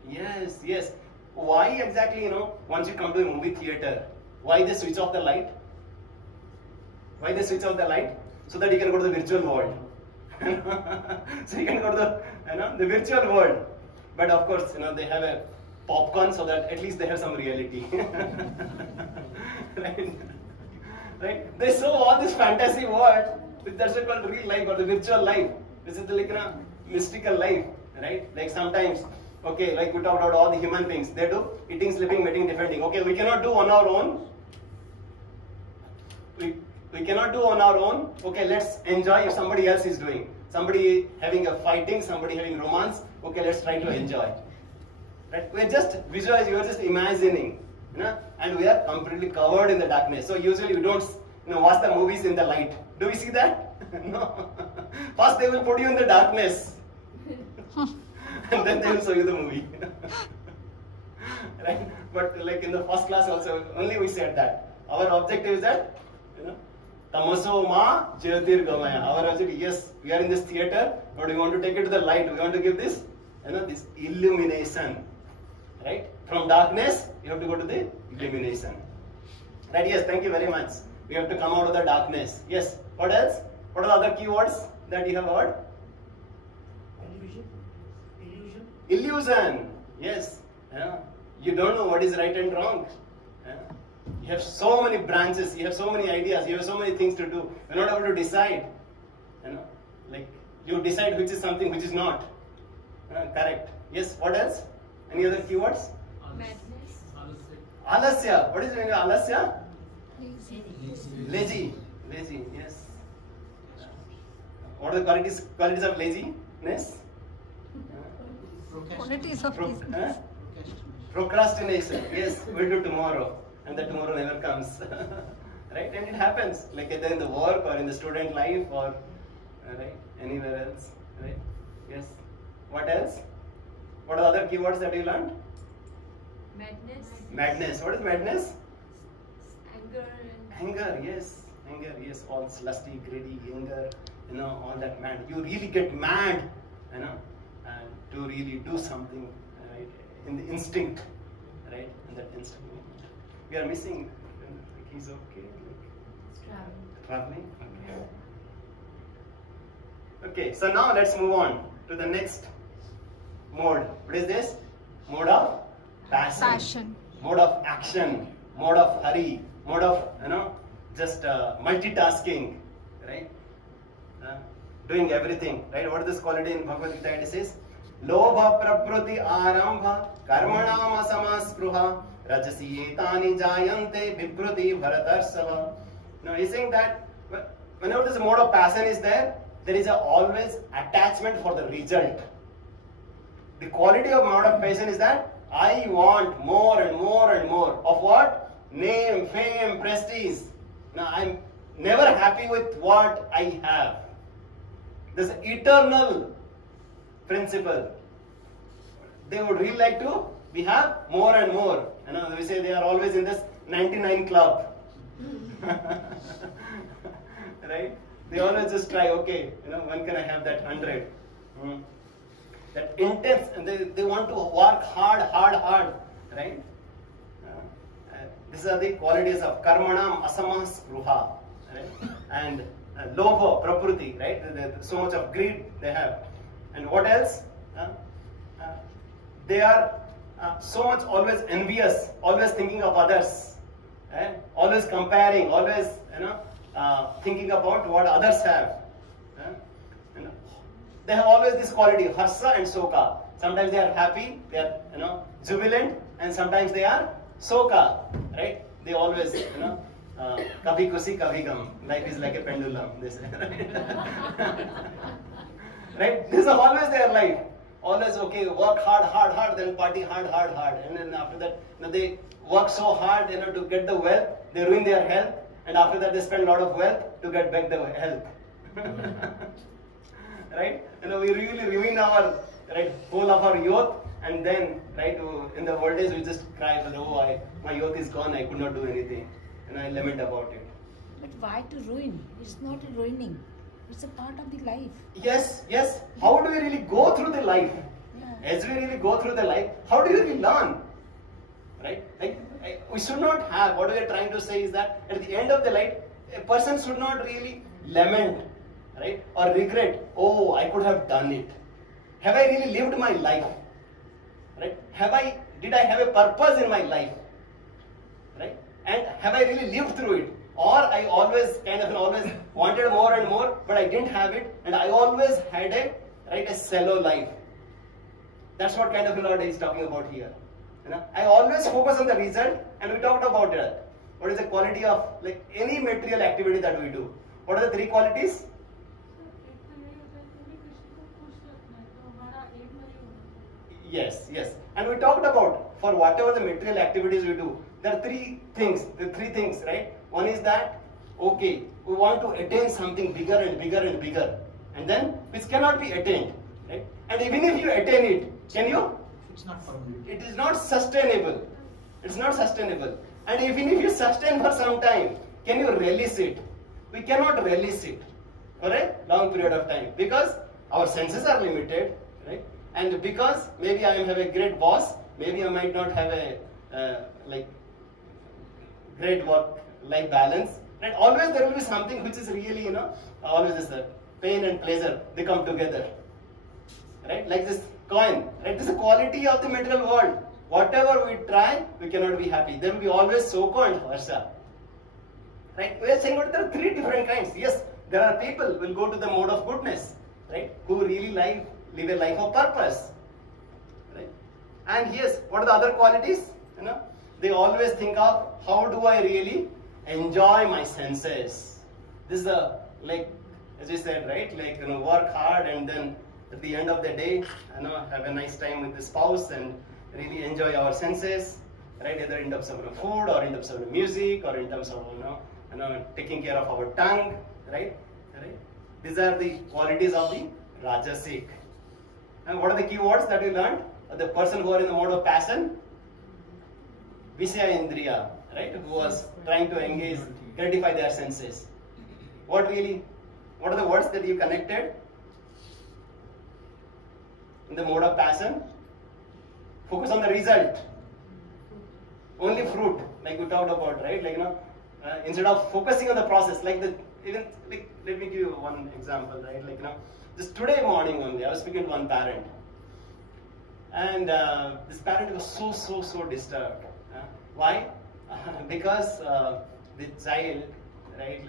in yourself. Yes. Why exactly, once you come to a movie theater, why they switch off the light? Why they switch off the light? So that you can go to the virtual world. So you can go to the virtual world. But of course, they have a popcorn so that at least they have some reality. Right? They show all this fantasy world, that's called real life or the virtual life. This is the mystical life, right? Like sometimes, okay, like we talked about all the human beings, they do eating, sleeping, mating, defending. Okay, we cannot do on our own. We cannot do on our own. Okay, let's enjoy if somebody else is doing. Somebody having a fighting, somebody having romance. Okay, let's try to enjoy. Right? We are just visualizing, we are just imagining, and we are completely covered in the darkness. So usually we don't, watch the movies in the light. Do we see that? No. First they will put you in the darkness, and then they will show you the movie. Right? But like in the first class also, only we said that. Our objective is that, Tamaso ma jyotirgamaya. Our objective, yes, we are in this theater, but we want to take it to the light. We want to give this, this illumination. Right? From darkness, you have to go to the illumination. Right? Yes, thank you very much. We have to come out of the darkness. Yes. What else? What are the other keywords that you have heard? Illusion. Yes. Yeah. You don't know what is right and wrong. Yeah. You have so many branches, you have so many ideas, you have so many things to do. You're not able to decide. Like you decide which is something, which is not. Correct. Yes. What else? Any other keywords? Alasya. What is meaning of alasya? Lazy. Lazy. Yes. What are the qualities of laziness? Qualities of laziness. Procrastination. Yes, we'll do tomorrow, and the tomorrow never comes. Right? And it happens, like either in the work or in the student life or right anywhere else. Right? Yes. What else? What are the other keywords that you learned? Madness. Madness. What is madness? Anger. Anger. Yes. Anger. Yes. All lusty, greedy, anger. All that mad. You really get mad. And to really do something. Right? In the instinct. Right? In that instinct. We are missing. He's okay. Traveling. Okay. So now let's move on to the next mode. What is this? Mode of passion. Mode of action. Mode of hurry. Mode of just multitasking. Right? Doing everything. Right? What is this quality in Bhagavad Gita? It says, Lobha prakriti arambha karmanam asamaspruha rajasi etani jayante vibruti bharatarsava. Now he's saying that whenever this mode of passion is there is always attachment for the result. The quality of mode of passion is that I want more and more and more of what? Name, fame, prestige. Now I'm never happy with what I have. This eternal principle. They would really like to have more and more. We say they are always in this 99 club. Right? They always just try, okay, when can I have that 100? That intense, and they want to work hard, right? These are the qualities of karmanam asamah spruha, right? And lobha, prakriti, right? So much of greed they have. And what else? They are so much always envious, always thinking of others, always comparing, always thinking about what others have. They have always this quality, harsa and soka. Sometimes they are happy, they are jubilant, and sometimes they are soka, right? They always kabhi kusi kabhi gum. Life is like a pendulum. They say. Right? This is always their life. Always okay, work hard, then party hard, and then after that, they work so hard, to get the wealth. They ruin their health, and after that they spend a lot of wealth to get back the health. Right? We really ruin our whole of our youth, and then in the old days we just cry, oh, my youth is gone, I could not do anything, and I lament about it. But why to ruin? It's not a ruining. It's a part of the life. Yes. How do we really go through the life? Yeah. As we really go through the life, how do we really learn? Right? We should not have, what we are trying to say is that at the end of the life, a person should not really lament, right? Or regret, oh, I could have done it. Have I really lived my life? Right? Did I have a purpose in my life? Right? And have I really lived through it? Or I always always wanted more and more, but I didn't have it, and I always had a shallow life. That's what kind of a Lord is talking about here. I always focus on the result, and we talked about it. What is the quality of any material activity that we do? What are the three qualities? Yes. And we talked about, for whatever the material activities we do, there are three things, right? One is that, okay, we want to attain something bigger and bigger and bigger, and then which cannot be attained, right? And even if you attain it, can you It's not permanent. It is not sustainable. It's not sustainable. And even if you sustain for some time, can you release it? We cannot release it for a long period of time because our senses are limited, right? And because maybe I have a great boss, maybe I might not have a great work-life balance. Right? Always there will be something which is really, always is a pain and pleasure. They come together, right? Like this coin, right? This is the quality of the material world. Whatever we try, we cannot be happy. There will be always Sukha and Harsha. Right? We are saying that there are three different kinds. Yes, there are people who will go to the mode of goodness, right? Who really live a life of purpose, right? And yes, what are the other qualities? They always think of how do I really enjoy my senses. This is as we said, right? Work hard and then at the end of the day, have a nice time with the spouse and really enjoy our senses, right? Either in terms of food or in terms of music or in terms of taking care of our tongue, right? These are the qualities of the Rajasic. And what are the key words that we learned? The person who are in the mode of passion, Vishaya Indriya, right? Who was trying to engage, gratify their senses. What are the words that you connected? In the mode of passion, focus on the result. Only fruit, like we talked about, right? Instead of focusing on the process, let me give you one example, right? Just today morning only, I was speaking to one parent, and this parent was so disturbed. Why? Because the child, right?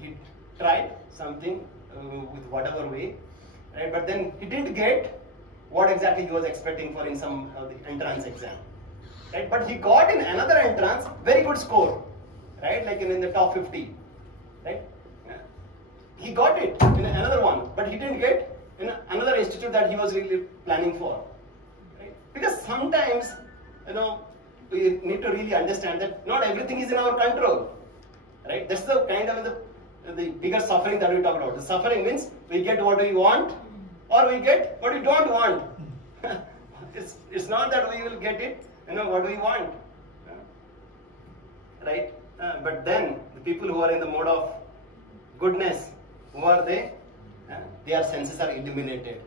He tried something with whatever way, right? But then he didn't get what exactly he was expecting for in some the entrance exam, right? But he got in another entrance very good score, right? In the top 50, right? He got it in another one, but he didn't get in another institute that he was really planning for, right? Because sometimes, we need to really understand that not everything is in our control, right? That's the kind of the bigger suffering that we talk about. The suffering means we get what we want or we get what we don't want. It's not that we will get it, what we want, right? But then the people who are in the mode of goodness, who are they? Their senses are illuminated.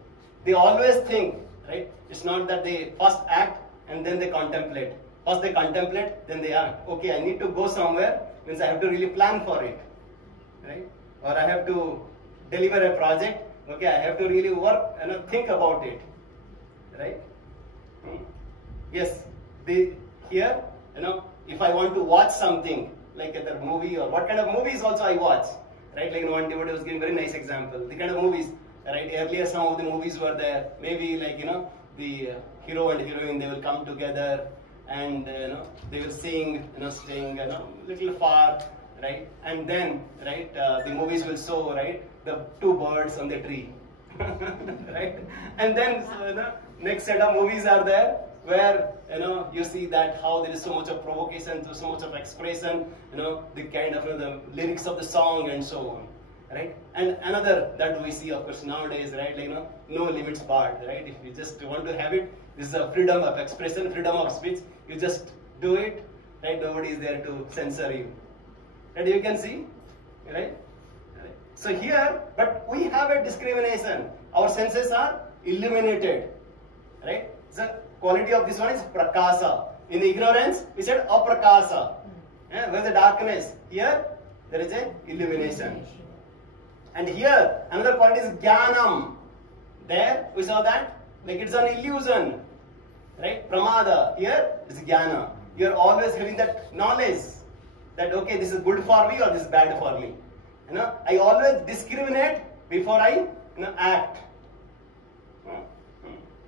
They always think, right? It's not that they first act and then they contemplate. First they contemplate, then they act. Okay, I need to go somewhere, means I have to really plan for it, right? Or I have to deliver a project. Okay, I have to really work and think about it, right? Yes, here, if I want to watch something, like a movie or what kind of movies also I watch, right? One devotee was giving a very nice example. The kind of movies, right? Earlier some of the movies were there. Maybe the hero and heroine, they will come together and they will sing, staying little far, right? And then, right, the movies will show, right, the two birds on the tree, right? And then next set of movies are there where you see that how there is so much of provocation, so much of expression, the kind of the lyrics of the song and so on, right? And another that we see, of course, nowadays, right, no limits barred, right? If you just want to have it, this is a freedom of expression, freedom of speech. You just do it, right? Nobody is there to censor you, right? You can see, right? So here, but we have a discrimination. Our senses are illuminated, right? The quality of this one is prakasa. In the ignorance, we said aprakasa. Where the darkness, here there is a illumination. And here another quality is jnanam. There we saw that it's an illusion, right? Pramada. Here is jnana. You are always having that knowledge that okay, this is good for me or this is bad for me. I always discriminate before I act.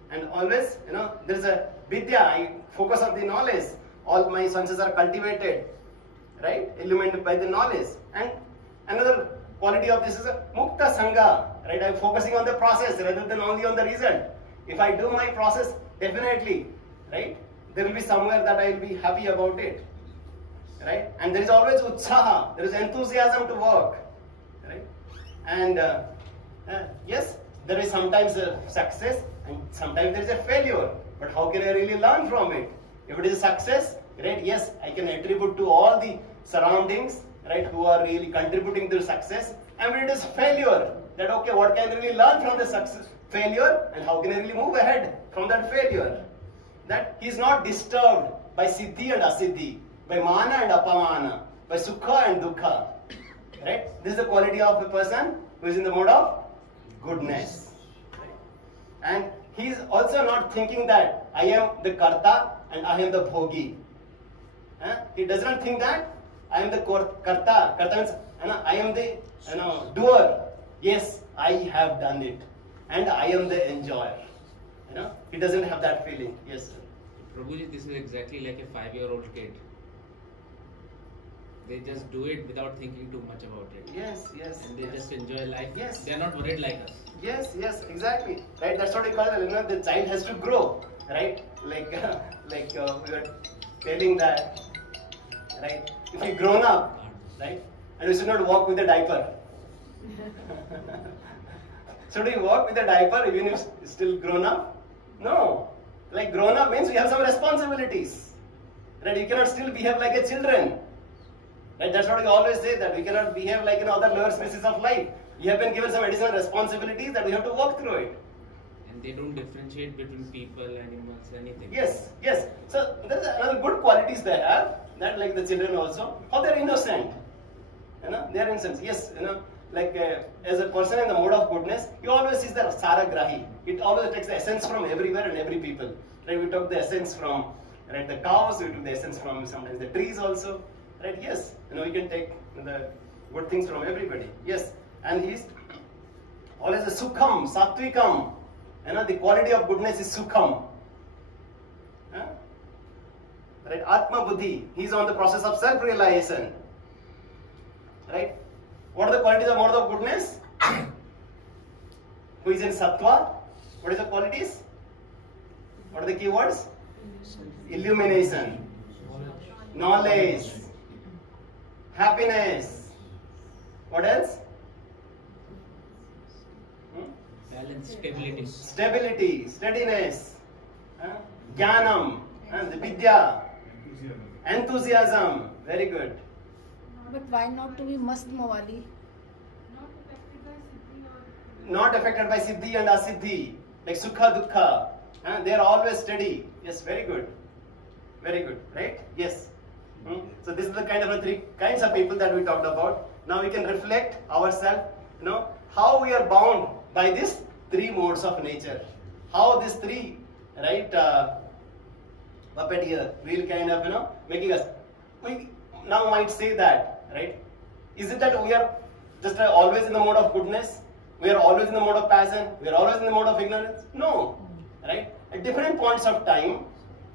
And always, there is a vidya, I focus on the knowledge. All my senses are cultivated, right? Illuminated by the knowledge. And another quality of this is a mukta sangha, right? I'm focusing on the process rather than only on the result. If I do my process, definitely, right? There will be somewhere that I will be happy about it, right? And there is always utsaha, there is enthusiasm to work, right? And yes, there is sometimes a success and sometimes there is a failure. But how can I really learn from it? If it is a success, right? Yes, I can attribute to all the surroundings, right, who are really contributing to success. And when it is failure, that okay, what can I really learn from the success, failure, and how can I really move ahead from that failure? That he is not disturbed by siddhi and asiddhi, by mana and apamana, by sukha and dukkha. Right? This is the quality of a person who is in the mode of goodness. Right? And he is also not thinking that I am the karta and I am the bhogi. He does not think that I am the karta. Karta means I am the doer. Yes, I have done it, and I am the enjoyer. He doesn't have that feeling. Yes, sir. Prabhuji, this is exactly like a 5-year-old kid. They just do it without thinking too much about it. Yes, yes. And they yes. just enjoy life. Yes. They are not worried like us. Yes, yes, exactly. Right. That's what we call it. The child has to grow. Right. Like we were telling that. Right. If we grown up, right, and we should not walk with a diaper. Should we walk with a diaper even if still grown up? No. Like grown up means we have some responsibilities. Right. You cannot still behave like a children. Right. That's what we always say, that we cannot behave like other lower species of life. You have been given some additional responsibilities that we have to walk through it. And they don't differentiate between people, animals, anything. Yes, yes. So there is another good qualities they have. That like the children also, how they are innocent. They are innocent. Yes, like as a person in the mode of goodness, you always see the saragrahi. It always takes the essence from everywhere and every people. Right? We took the essence from the cows. We took the essence from sometimes the trees also. Right? Yes, we can take the good things from everybody. Yes, and he's always a sukham, satvikam. The quality of goodness is sukham. Right? Atma buddhi. He is on the process of self-realization. Right? What are the qualities of mode of goodness? Who is in sattva? What is the qualities? What are the keywords? Illumination, knowledge, happiness. What else? Balance, stability. Stability, steadiness, jnanam, the vidya, enthusiasm. Very good. But why not to be mast mawali? Not affected by siddhi or Not affected by siddhi and asiddhi, like sukha dukkha. They are always steady. Yes, very good. Very good, right? Yes. So this is the kind of 3 kinds of people that we talked about. Now we can reflect ourselves, how we are bound by these 3 modes of nature. How these 3, right, puppeteer will kind of, making us. We now might say that, right? Is it that we are just always in the mode of goodness? We are always in the mode of passion? We are always in the mode of ignorance? No, right? At different points of time,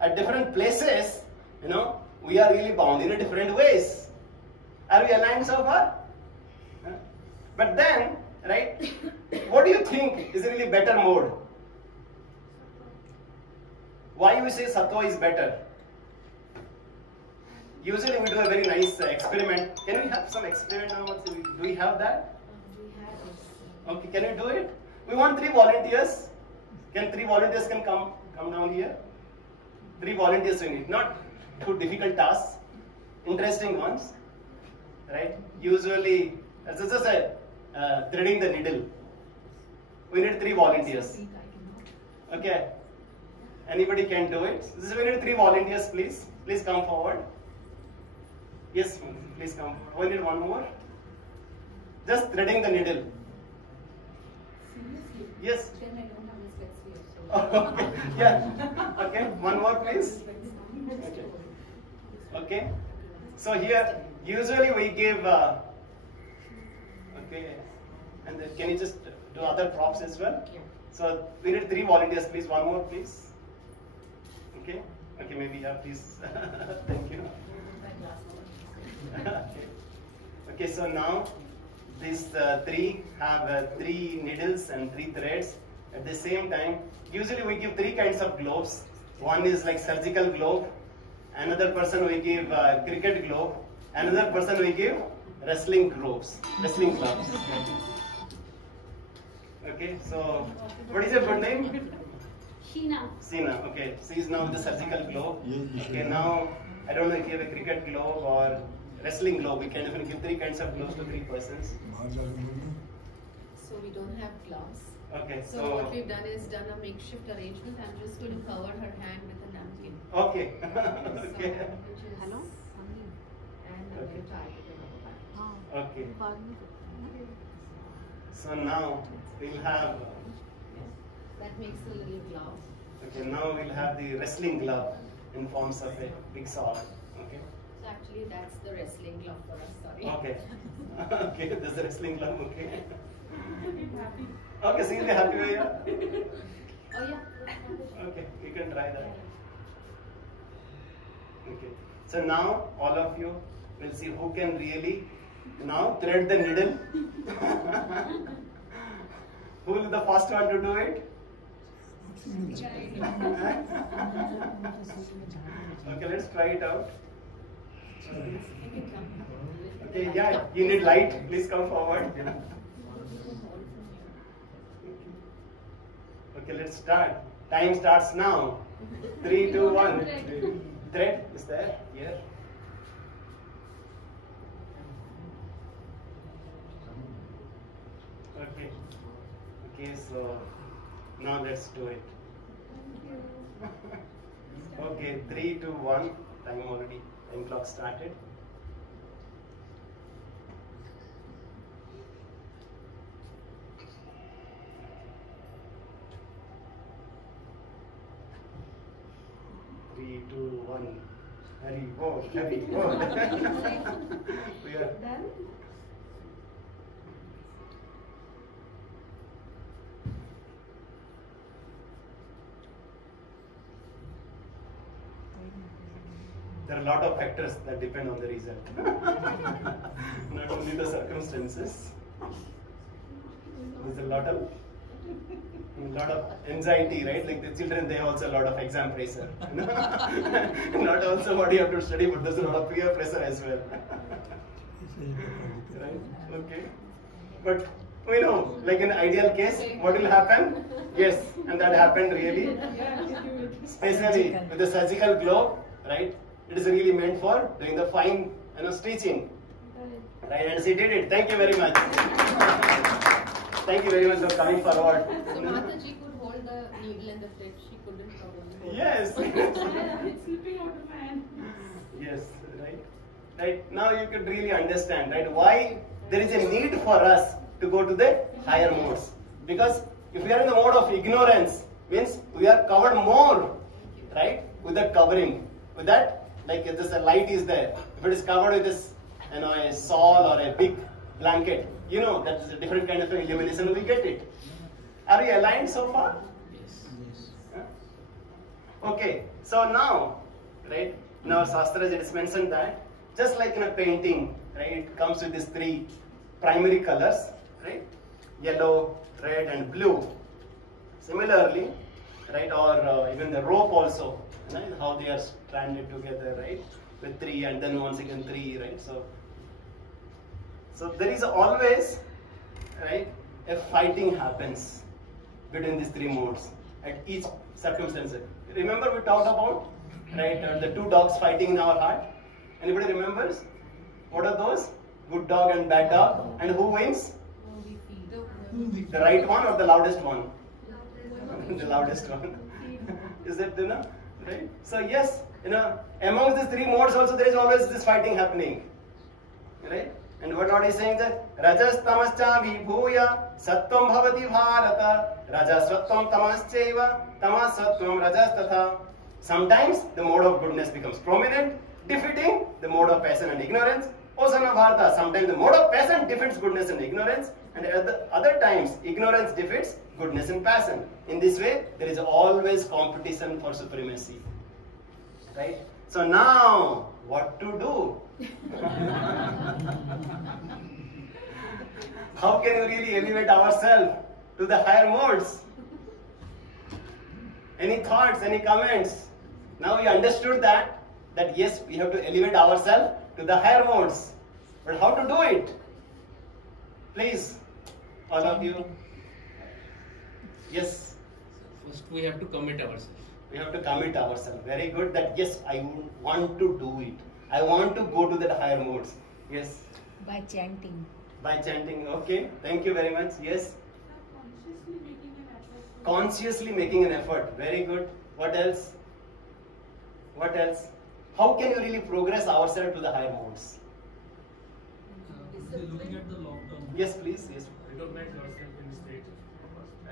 at different places, we are really bound in a different ways. Are we aligned so far? But then, right, what do you think is a really better mode? Why we say sattva is better? Usually we do a very nice experiment. Can we have some experiment now? Do we have that? Okay, can we do it? We want 3 volunteers. Can 3 volunteers come down here? 3 volunteers we need. Not too difficult tasks, interesting ones, right? Usually, as I said, threading the needle. We need 3 volunteers. Okay. Anybody can do it. We need 3 volunteers, please. Please come forward. Yes, please come forward. We need 1 more. Just threading the needle. Yes. Okay. Yeah. Okay. 1 more, please. Okay. Okay. So here, usually we give. Okay. And then can you just do other props as well? So we need 3 volunteers, please. 1 more, please. Okay. Okay. Maybe you have these. Thank you. Okay. Okay. So now these 3 have 3 needles and 3 threads. At the same time, usually we give 3 kinds of gloves. One is like surgical glove. Another person we give cricket glove. Another person we give wrestling gloves. Okay, so what is your good name? Sheena. Sina. Okay, she is now with the surgical globe. Okay, now I don't know if you have a cricket globe or wrestling globe. We can even give 3 kinds of gloves to 3 persons. So we don't have gloves. Okay, So what we've done is done a makeshift arrangement. I'm just going to cover her hand with a napkin. okay, okay, Hello? And I'm going to tie it in. okay. So now we'll have. That makes a little glove. Okay, now we'll have the wrestling glove in forms of a big sword. Okay. So actually that's the wrestling glove for us, sorry. Okay. Okay, that's the wrestling glove. Okay. I'm happy. Okay, so you'll be happy with it. Oh yeah. Okay, you can try that. Okay. So now all of you will see who can really now thread the needle. Who will be the first one to do it? Okay, let's try it out. Okay, yeah, you need light. Please come forward. Okay, let's start. Time starts now. 3, 2, 1. Thread is there? Here. Okay. Okay, so now let's do it. Okay, 3, 2, 1. Time already. Time clock started. Three, two, one. Hurry, go, hurry, go. We are Done? There are a lot of factors that depend on the result. Not only the circumstances. There's a lot of anxiety, right? Like the children, they have also a lot of exam pressure. Not also what you have to study, but there's a lot of peer pressure as well. Right? Okay. But we know, like in ideal case, what will happen? Yes, and that happened really. Especially with the surgical glove, right? It is really meant for doing the fine, stitching. Right, and she did it. Thank you very much. Thank you very much for coming forward. So Mataji could hold the needle and the thread. She couldn't probably. Yes. It's slipping out of my hand. Yes, right. Right, now you could really understand, right, why there is a need for us to go to the higher modes. Because if we are in the mode of ignorance, means we are covered more, right, with that covering. With that, like if this light is there, if it is covered with this, a shawl or a big blanket, that is a different kind of illumination, we get it. Are we aligned so far? Yes. Okay, so now, right, in our Shastras it is mentioned that just like in a painting, right, it comes with these 3 primary colors, right, yellow, red and blue. Similarly, right, or even the rope also, right, how they are stranded together, right, with 3 and then once again 3, right, so there is always, right, a fighting happens between these 3 modes at each circumstance. Remember we talked about, right, the 2 dogs fighting in our heart. Anybody remembers? What are those? Good dog and bad dog. And who wins? The right one or the loudest one? The loudest one. Is it, right? So yes, amongst these 3 modes also there is always this fighting happening. Right? And what Lord is saying that Rajas tamascha vibhuya sattvam bhavati bharata Rajas sattvam tamaschaiva tamas sattvam rajas tatha. Sometimes the mode of goodness becomes prominent, defeating the mode of passion and ignorance. O son of Bharata, sometimes the mode of passion defeats goodness and ignorance, and at the other times ignorance defeats goodness and passion. In this way, there is always competition for supremacy. Right? So now, what to do? How can we really elevate ourselves to the higher modes? Any thoughts, any comments? Now we understood that yes, we have to elevate ourselves to the higher modes. But how to do it? Please, all of you. Yes. First we have to commit ourselves. We have to commit ourselves. Very good. That yes, I want to do it. I want to go to that higher modes. Yes. By chanting. By chanting. Okay. Thank you very much. Yes. Consciously making an effort. Consciously making an effort. Very good. What else? What else? How can you really progress ourselves to the higher modes? Looking at the long term. Yes, please. Yes. Recognize yourself in the state.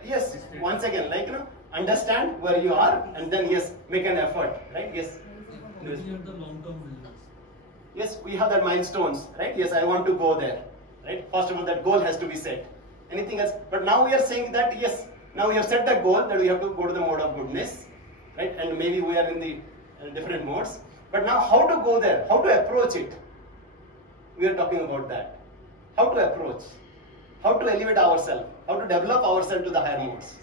Yes. Once again, like understand where you are, and then yes, make an effort. Right? Yes. Looking at the long term results. Yes, we have that milestones, right? Yes, I want to go there, right? First of all, that goal has to be set. Anything else? But now we are saying that yes, now we have set that goal that we have to go to the mode of goodness, right? And maybe we are in the different modes. But now, how to go there? How to approach it? We are talking about that. How to approach? How to elevate ourselves? How to develop ourselves to the higher modes?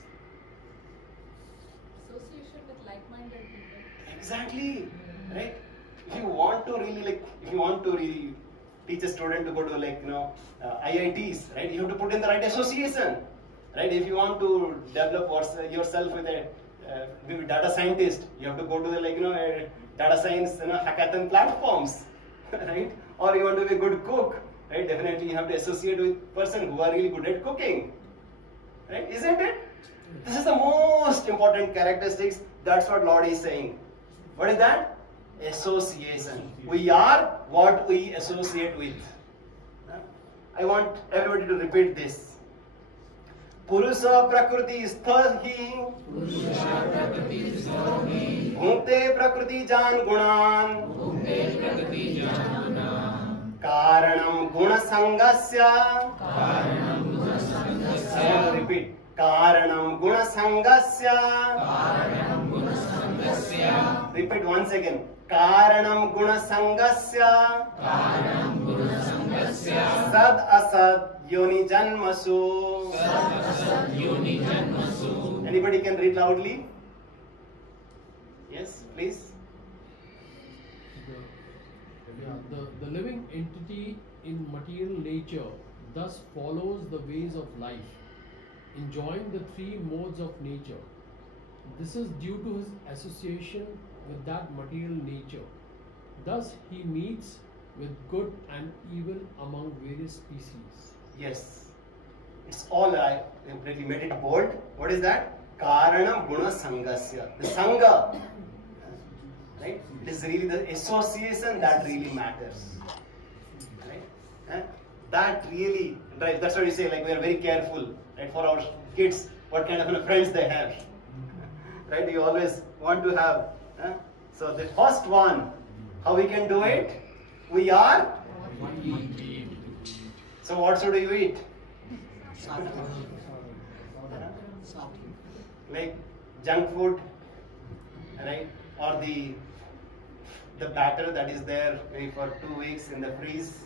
Association with like-minded people. Exactly, right? If you want to really teach a student to go to IITs, right? You have to put in the right association, right? If you want to develop yourself with a data scientist, you have to go to the data science hackathon platforms, right? Or you want to be a good cook, right? Definitely you have to associate with person who are really good at cooking, right? Isn't it? This is the most important characteristics. That's what Lord is saying. What is that? Association. We are what we associate with. I want everybody to repeat this. Purusha prakriti sthahi bhunte prakriti jan gunan karanam guna sangasya. Repeat. Karanam guna sangasya. Repeat once again. Karanam guna sangasya. Sad asad yoni janmasu. Anybody can read loudly? Yes, please. The living entity in material nature thus follows the ways of life, enjoying the three modes of nature. This is due to his association with that material nature. Thus, he meets with good and evil among various species. Yes. It's all I really made it bold. What is that? Karanam guna sangasya. The sangha. Right? It is really the association that really matters. Right? And that really, right? That's what you say, we are very careful, right? For our kids, what kind of friends they have. Right? You always want to have. So the first one, how we can do it? We are. So what should you eat? Like junk food, right? Or the batter that is there maybe for 2 weeks in the freeze,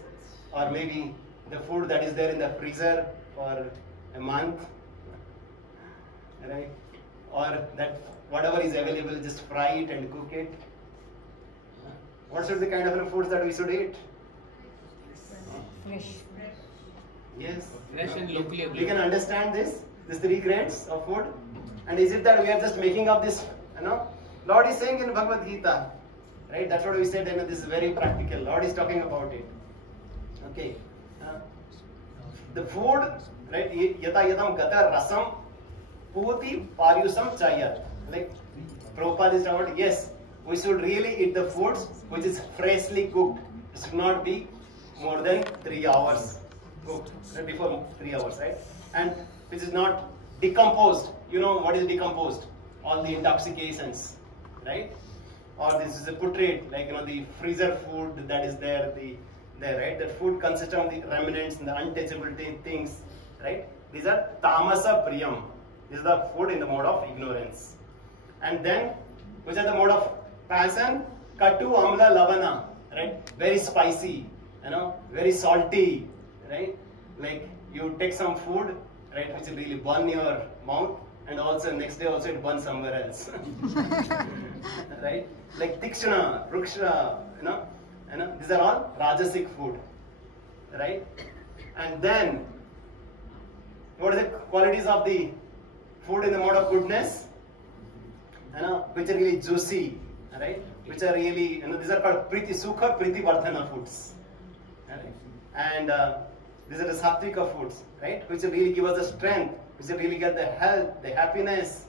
or maybe the food that is there in the freezer for a month, right? Or that whatever is available, just fry it and cook it. What should be the kind of foods that we should eat? Fresh. Yes. Fresh and locally available. We can understand these three grades of food. And is it that we are just making up this, Lord is saying in Bhagavad Gita, right? That's what we said, this is very practical. Lord is talking about it. Okay. The food, right? Yata yadam gata rasam puti paryusam chayat. Like Prabhupada is talking about, yes, we should really eat the foods which is freshly cooked. It should not be more than 3 hours cooked, right? Before 3 hours, right? And which is not decomposed. You know what is decomposed? All the intoxications, right? Or this is a putrid, the freezer food that is there, right? That food consists of the remnants and the untouchable things, right? These are tamasa priyam. This is the food in the mode of ignorance. And then, which are the mode of passion? Katu amla lavana, right? Very spicy, very salty, right? Like you take some food, right, which will really burn your mouth, and also next day also it burns somewhere else, right? Like tikshana, ruksha, these are all rajasic food, right? And then, what are the qualities of the food in the mode of goodness, which are really juicy, right? Which are really, these are called Priti Sukha, Priti Vardhana foods, right? And these are the Sattvika foods, right? Which will really give us the strength, which will really get the health, the happiness,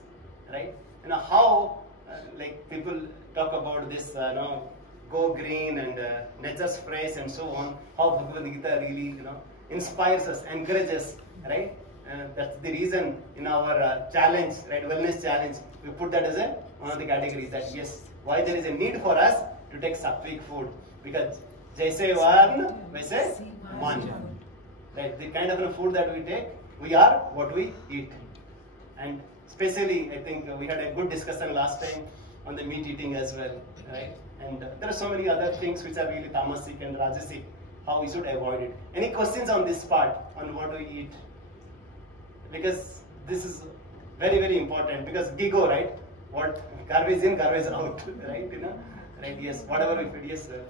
right? How like people talk about this, go green and nature's phrase and so on. How Bhagavad Gita really, inspires us, encourages, right? That's the reason in our challenge, right, wellness challenge, we put that as one of the categories. That yes, why there is a need for us to take sattvic food, because jaise varna vaise man, right? The kind of food that we take, we are what we eat. And especially, I think we had a good discussion last time on the meat eating as well, right? And there are so many other things which are really tamasic and rajasic, how we should avoid it. Any questions on this part, on what we eat? Because this is very, very important, because gigo, right? What garbage in, garbage out, right? Right? Yes, whatever we feed, yes, sir.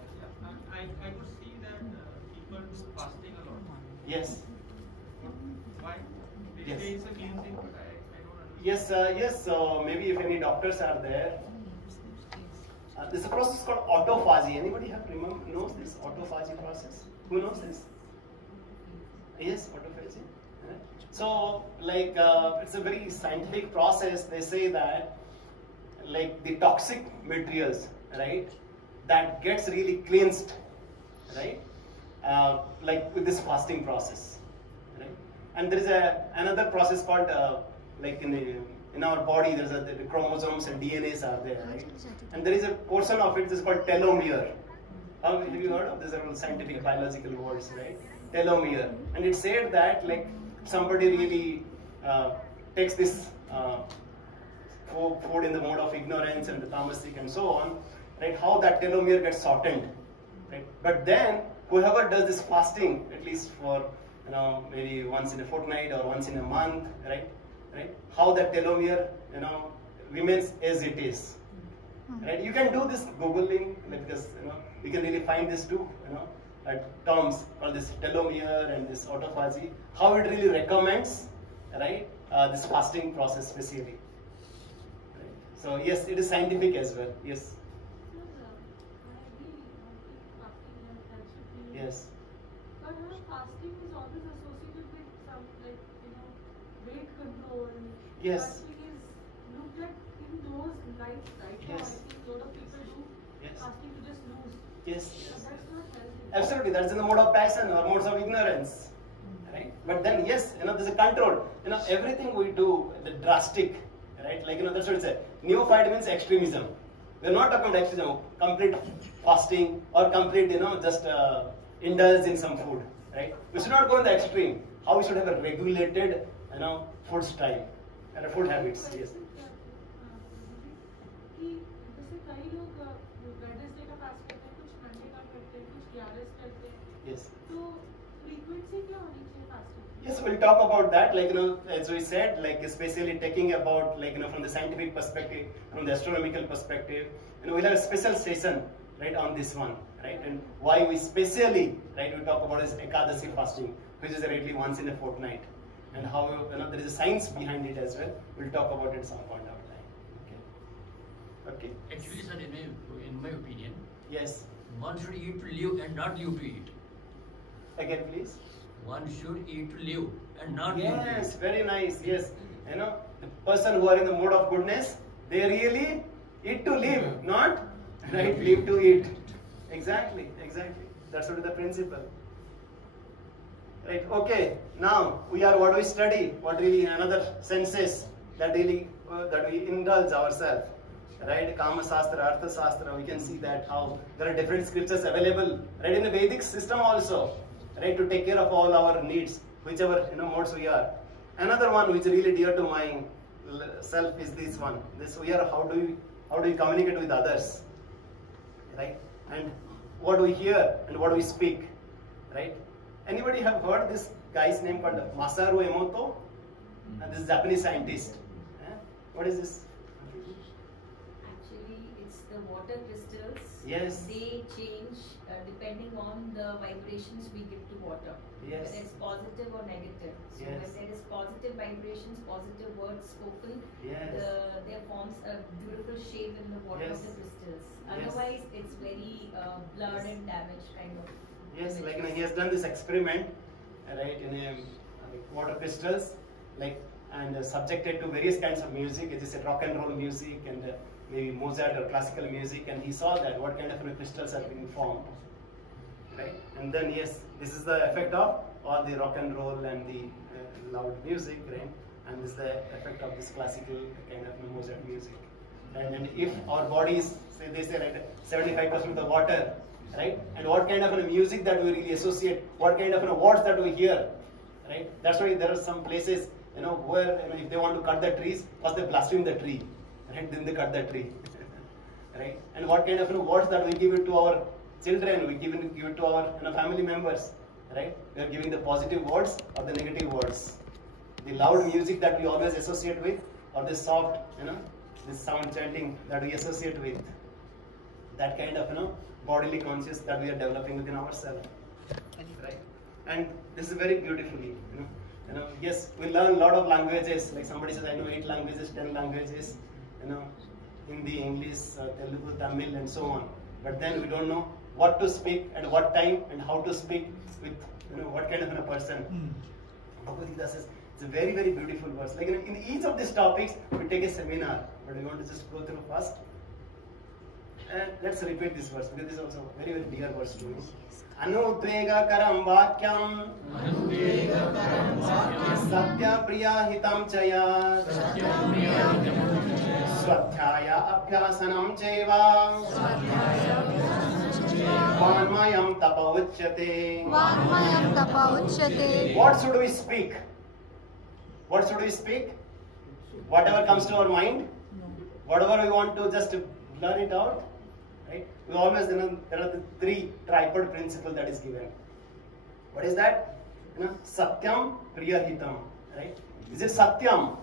I could see that people do fasting a lot. Yes. Why? They Yes. say it's a clean thing, but I don't understand. Yes, yes. So maybe if any doctors are there, there's a process called autophagy. Anybody knows this autophagy process? Who knows this? Yes, autophagy. Right. So, like, it's a very scientific process. They say that, like, the toxic materials, right, that gets really cleansed, right, like with this fasting process, right. And there is another process called, like in our body, there's the chromosomes and DNAs are there, right? And there is a portion of it that is called telomere. Have you heard of this? Are all scientific biological words, right? Telomere. And it said that, like, somebody really takes this food in the mode of ignorance and the tamasic and so on, right? How that telomere gets shortened, right? But then whoever does this fasting, at least for maybe once in a fortnight or once in a month, right? How that telomere remains as it is, right? You can do this googling, because you can really find this too, terms called this telomere and this autophagy. How it really recommends, right? This fasting process specifically. Right? So yes, it is scientific as well. Yes. Yes. But fasting is always associated with some, like, weight control. Yes. Fasting is looked at in those lights, right? Yes. So I think a lot of people do Yes. fasting to just lose. Yes. But that's not healthy. Absolutely, that's in the mode of passion or modes of ignorance, right? But then yes, there's a control. Everything we do, the drastic, right? Like that's what it says. Neophyte means extremism. We're not talking about extremism, complete fasting or complete, just indulge in some food, right? We should not go in the extreme. How we should have a regulated, food style and food habits. Yes. Yes. Yes, we'll talk about that. Like, as we said, like, especially taking about, like, from the scientific perspective, from the astronomical perspective, we'll have a special session, right, on this one, right? And why we specially, right, we talk about is Ekadasi fasting, which is really once in a fortnight, and how, there is a science behind it as well. We'll talk about it at some point of time. Okay. Okay. Actually, sir, in my opinion, yes, one should eat to live and not live to eat. Again, please. One should eat to live and not live to eat. Yes, very nice. Yes, the person who are in the mode of goodness, they really eat to live, not right live to eat. Exactly, exactly. That's what is the principle. Right. Okay. Now what we study, what really another senses that really that we indulge ourselves. Right, Kama Shastra, Artha Shastra, we can see that how there are different scriptures available, right, in the Vedic system also, right, to take care of all our needs, whichever modes we are. Another one which is really dear to my self is this one. This we are how do we communicate with others, right, and what do we hear and what do we speak, right? Anybody have heard this guy's name called Masaru Emoto? And this Japanese scientist. What is this? Actually, it's the water crystals Yes. they change depending on the vibrations we give to water. Yes. Whether it's positive or negative. So Yes. when there is positive vibrations, positive words spoken, Yes. there forms a beautiful shape in the water Yes. of the crystals. Yes. Otherwise, it's very blurred and damaged kind of. Yes, like images. he has done this experiment, right, in water crystals, like, and subjected to various kinds of music. It is a rock and roll music and maybe Mozart or classical music, and he saw that what kind of crystals are being formed, right? And then yes, this is the effect of all the rock and roll and the loud music, right? And this is the effect of this classical kind of Mozart music. And if our bodies, say they say like 75% of the water, right? And what kind of music that we really associate, what kind of words that we hear, right? That's why there are some places, where if they want to cut the trees, first they blaspheme the tree, right? Then they cut the tree, right? And what kind of words that we give it to our children, we give it to our family members, right? We are giving the positive words or the negative words. The loud music that we always associate with, or the soft, this sound chanting that we associate with. That kind of bodily conscious that we are developing within ourselves, right? And this is very beautifully, yes, we learn a lot of languages. Like somebody says, I know 8 languages, 10 languages, Hindi, English, Telugu, Tamil, and so on. But then we don't know what to speak at what time and how to speak with, what kind of a person. Bhagavad Gita says it's a very, very beautiful verse. Like in each of these topics, we take a seminar, but we want to just go through first. And let's repeat this verse because this is also a very, very dear verse to me. Anudvega karam vakyam satya priya hitam chaya swadhyaya abhyasanam cheva vanmayam tapa uchyate. What should we speak? What should we speak? Whatever comes to our mind, whatever we want to just blur it out. Right? We always, there are the 3 tripod principle that is given. What is that? Satyam, Priyahitam. Right? Is it Satyam?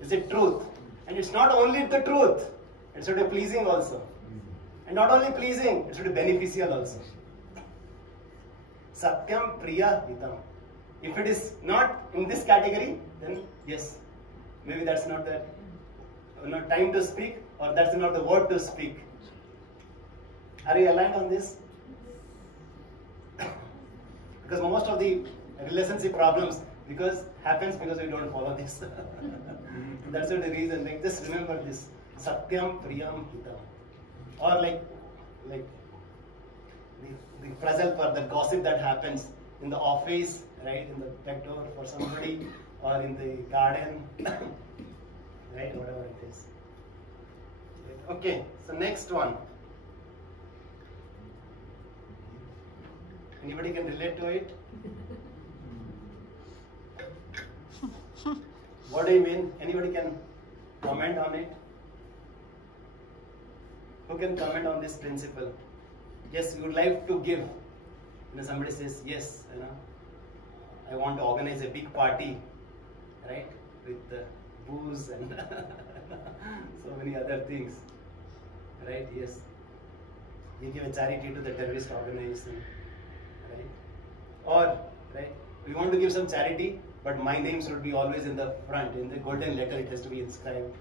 Is it truth? And it's not only the truth, it should be pleasing also. And not only pleasing, it should be beneficial also. Satyam, Priyahitam. If it is not in this category, then yes, maybe that's not the time to speak, or that's not the word to speak. Are you aligned on this? Because most of the relationship problems happens because we don't follow this. That's the reason. Like just remember this: Satyam, Priyam, Hitam. Or like the present or the gossip that happens in the office, right? In the back door for somebody, or in the garden, right? Whatever it is. Okay. So next one. Anybody can relate to it? What do you mean? Anybody can comment on it? Who can comment on this principle? Yes, you would like to give. Somebody says, yes, I want to organize a big party, right? With booze and so many other things, right? Yes. You give a charity to the terrorist organization. Right? Or, right, we want to give some charity, but my name should be always in the front, in the golden letter it has to be inscribed.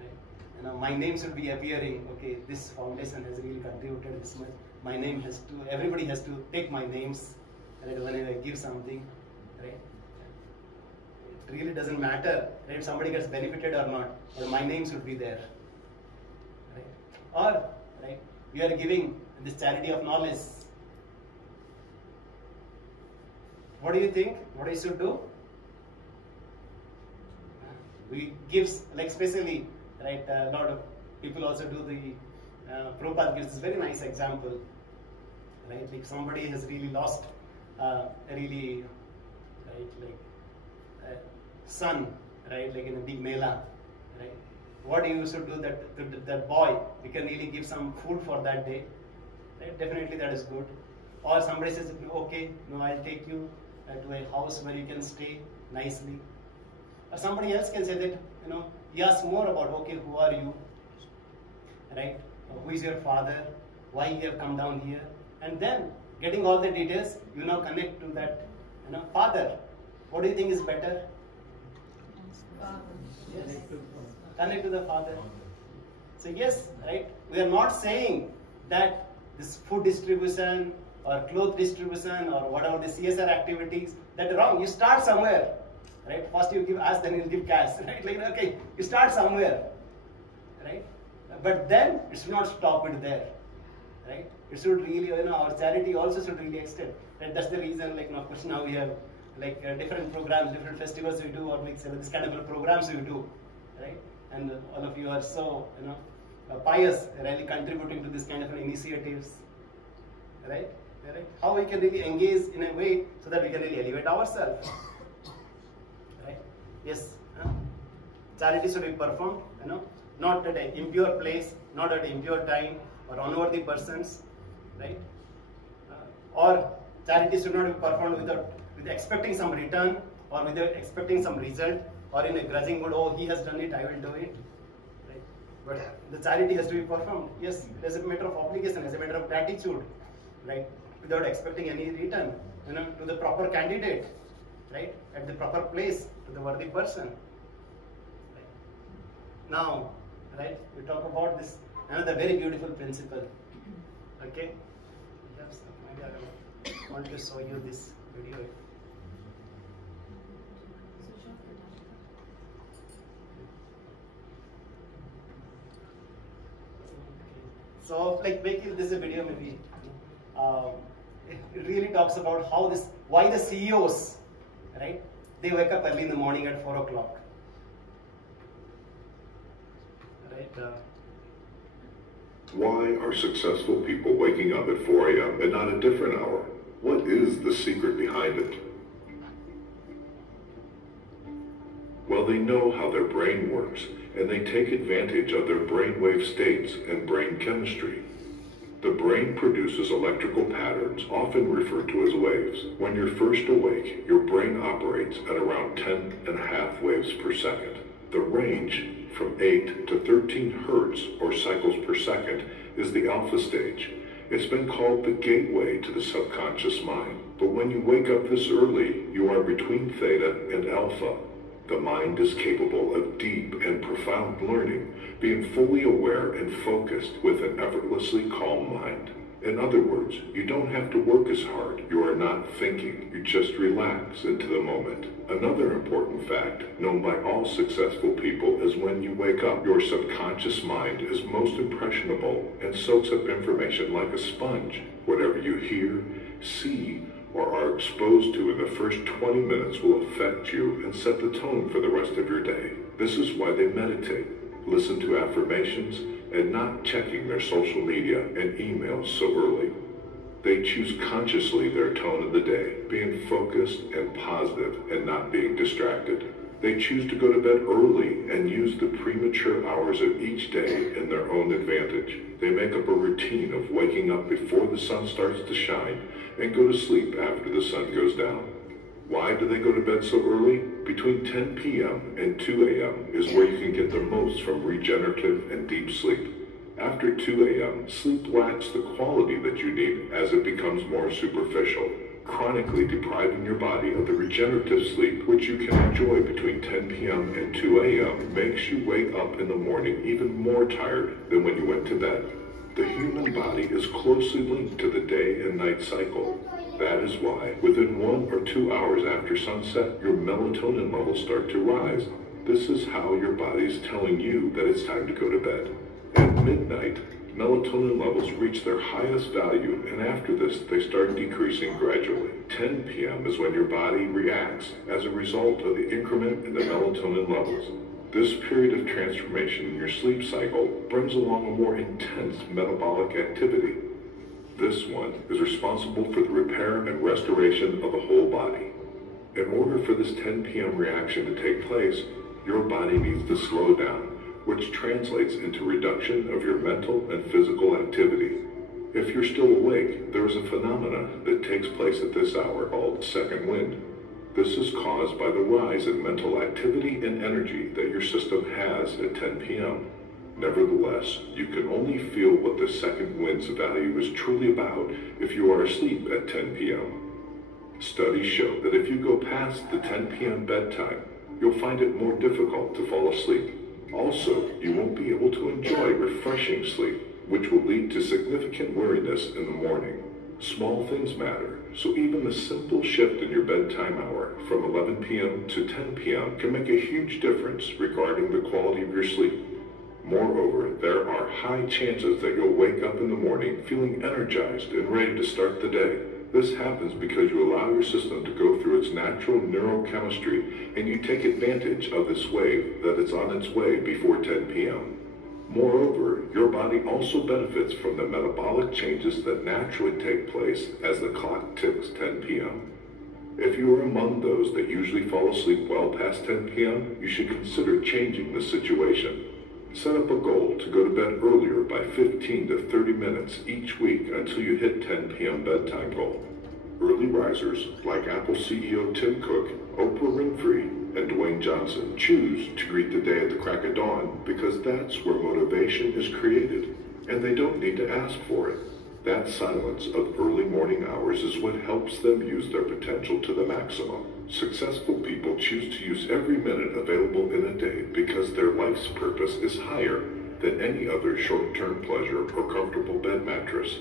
Right? My name should be appearing, okay, this foundation has really contributed this much. My name has to, everybody has to take my names, right, whenever I give something, right? It really doesn't matter, right, if somebody gets benefited or not, but my name should be there. Right? Or, right, we are giving this charity of knowledge. What do you think? What we should do? We give, like especially, right, a lot of people also do the, Prabhupada gives this very nice example, right, like somebody has really lost a really, right, like son, right, like in a big mela, right. What you should do that to that boy, you can really give some food for that day, right, definitely that is good. Or somebody says, okay, no, I'll take you to a house where you can stay nicely. Or somebody else can say that, he asks more about, okay, who are you, right? Who is your father? why you have come down here, and then getting all the details, you now connect to that, father. What do you think is better? Yes. Connect to the father. So yes, right? We are not saying that this food distribution or cloth distribution or whatever the CSR activities, that wrong. You start somewhere, right? First you give us, then you give cash, right? Like, okay, you start somewhere, right? But then it should not stop it there, right? It should really, our charity also should really extend. Right? That's the reason, like, of course, now we have like different programs, different festivals we do, or like this kind of programs we do, right? And all of you are so, pious, really contributing to this kind of initiatives, right? Right? How we can really engage in a way so that we can really elevate ourselves, right? Yes, charity should be performed, not at an impure place, not at an impure time, or unworthy persons, right? Or charity should not be performed with expecting some return, or with expecting some result, or in a grudging mode. Oh, he has done it, I will do it. Right? But the charity has to be performed. Yes, as a matter of obligation, as a matter of gratitude, right? Without expecting any return, to the proper candidate, right? At the proper place, to the worthy person. Right? Now, right? We talk about this another very beautiful principle. Okay. Maybe I want to show you this video. So, like, making this a video, maybe it really talks about how why the CEOs, right? They wake up early in the morning at 4 o'clock, right? Why are successful people waking up at 4 a.m. and not a different hour? What is the secret behind it? Well, they know how their brain works, and they take advantage of their brainwave states and brain chemistry. The brain produces electrical patterns, often referred to as waves. When you're first awake, your brain operates at around 10.5 waves per second. The range from 8 to 13 hertz, or cycles per second, is the alpha stage. It's been called the gateway to the subconscious mind. But when you wake up this early, you are between theta and alpha. The mind is capable of deep and profound learning, being fully aware and focused with an effortlessly calm mind. In other words, you don't have to work as hard. You are not thinking. You just relax into the moment. Another important fact known by all successful people is when you wake up, your subconscious mind is most impressionable and soaks up information like a sponge. Whatever you hear, see, or are exposed to in the first 20 minutes will affect you and set the tone for the rest of your day. This is why they meditate, listen to affirmations, and not checking their social media and emails so early. They choose consciously their tone of the day, being focused and positive and not being distracted. They choose to go to bed early and use the premature hours of each day in their own advantage. They make up a routine of waking up before the sun starts to shine and go to sleep after the sun goes down. Why do they go to bed so early? Between 10 p.m. and 2 a.m. is where you can get the most from regenerative and deep sleep. After 2 a.m., sleep lacks the quality that you need as it becomes more superficial, chronically depriving your body of the regenerative sleep which you can enjoy between 10 p.m. and 2 a.m. makes you wake up in the morning even more tired than when you went to bed. The human body is closely linked to the day and night cycle. That is why, within 1 or 2 hours after sunset, your melatonin levels start to rise. This is how your body is telling you that it's time to go to bed. At midnight, melatonin levels reach their highest value, and after this, they start decreasing gradually. 10 p.m. is when your body reacts as a result of the increment in the melatonin levels. This period of transformation in your sleep cycle brings along a more intense metabolic activity. This one is responsible for the repair and restoration of the whole body. In order for this 10 p.m. reaction to take place, your body needs to slow down, which translates into reduction of your mental and physical activity. If you're still awake, there is a phenomenon that takes place at this hour called second wind. This is caused by the rise in mental activity and energy that your system has at 10 p.m. Nevertheless, you can only feel what the second wind's value is truly about if you are asleep at 10 p.m. Studies show that if you go past the 10 p.m. bedtime, you'll find it more difficult to fall asleep. Also, you won't be able to enjoy refreshing sleep, which will lead to significant weariness in the morning. Small things matter, so even a simple shift in your bedtime hour from 11 p.m. to 10 p.m. can make a huge difference regarding the quality of your sleep. Moreover, there are high chances that you'll wake up in the morning feeling energized and ready to start the day. This happens because you allow your system to go through its natural neurochemistry and you take advantage of this wave that is on its way before 10 p.m. Moreover, your body also benefits from the metabolic changes that naturally take place as the clock ticks 10 p.m. If you are among those that usually fall asleep well past 10 p.m., you should consider changing the situation. Set up a goal to go to bed earlier by 15 to 30 minutes each week until you hit 10 p.m. bedtime goal. Early risers like Apple CEO Tim Cook, Oprah Winfrey, and Dwayne Johnson choose to greet the day at the crack of dawn because that's where motivation is created, and they don't need to ask for it. That silence of early morning hours is what helps them use their potential to the maximum. Successful people choose to use every minute available in a day because their life's purpose is higher than any other short-term pleasure or comfortable bed mattress.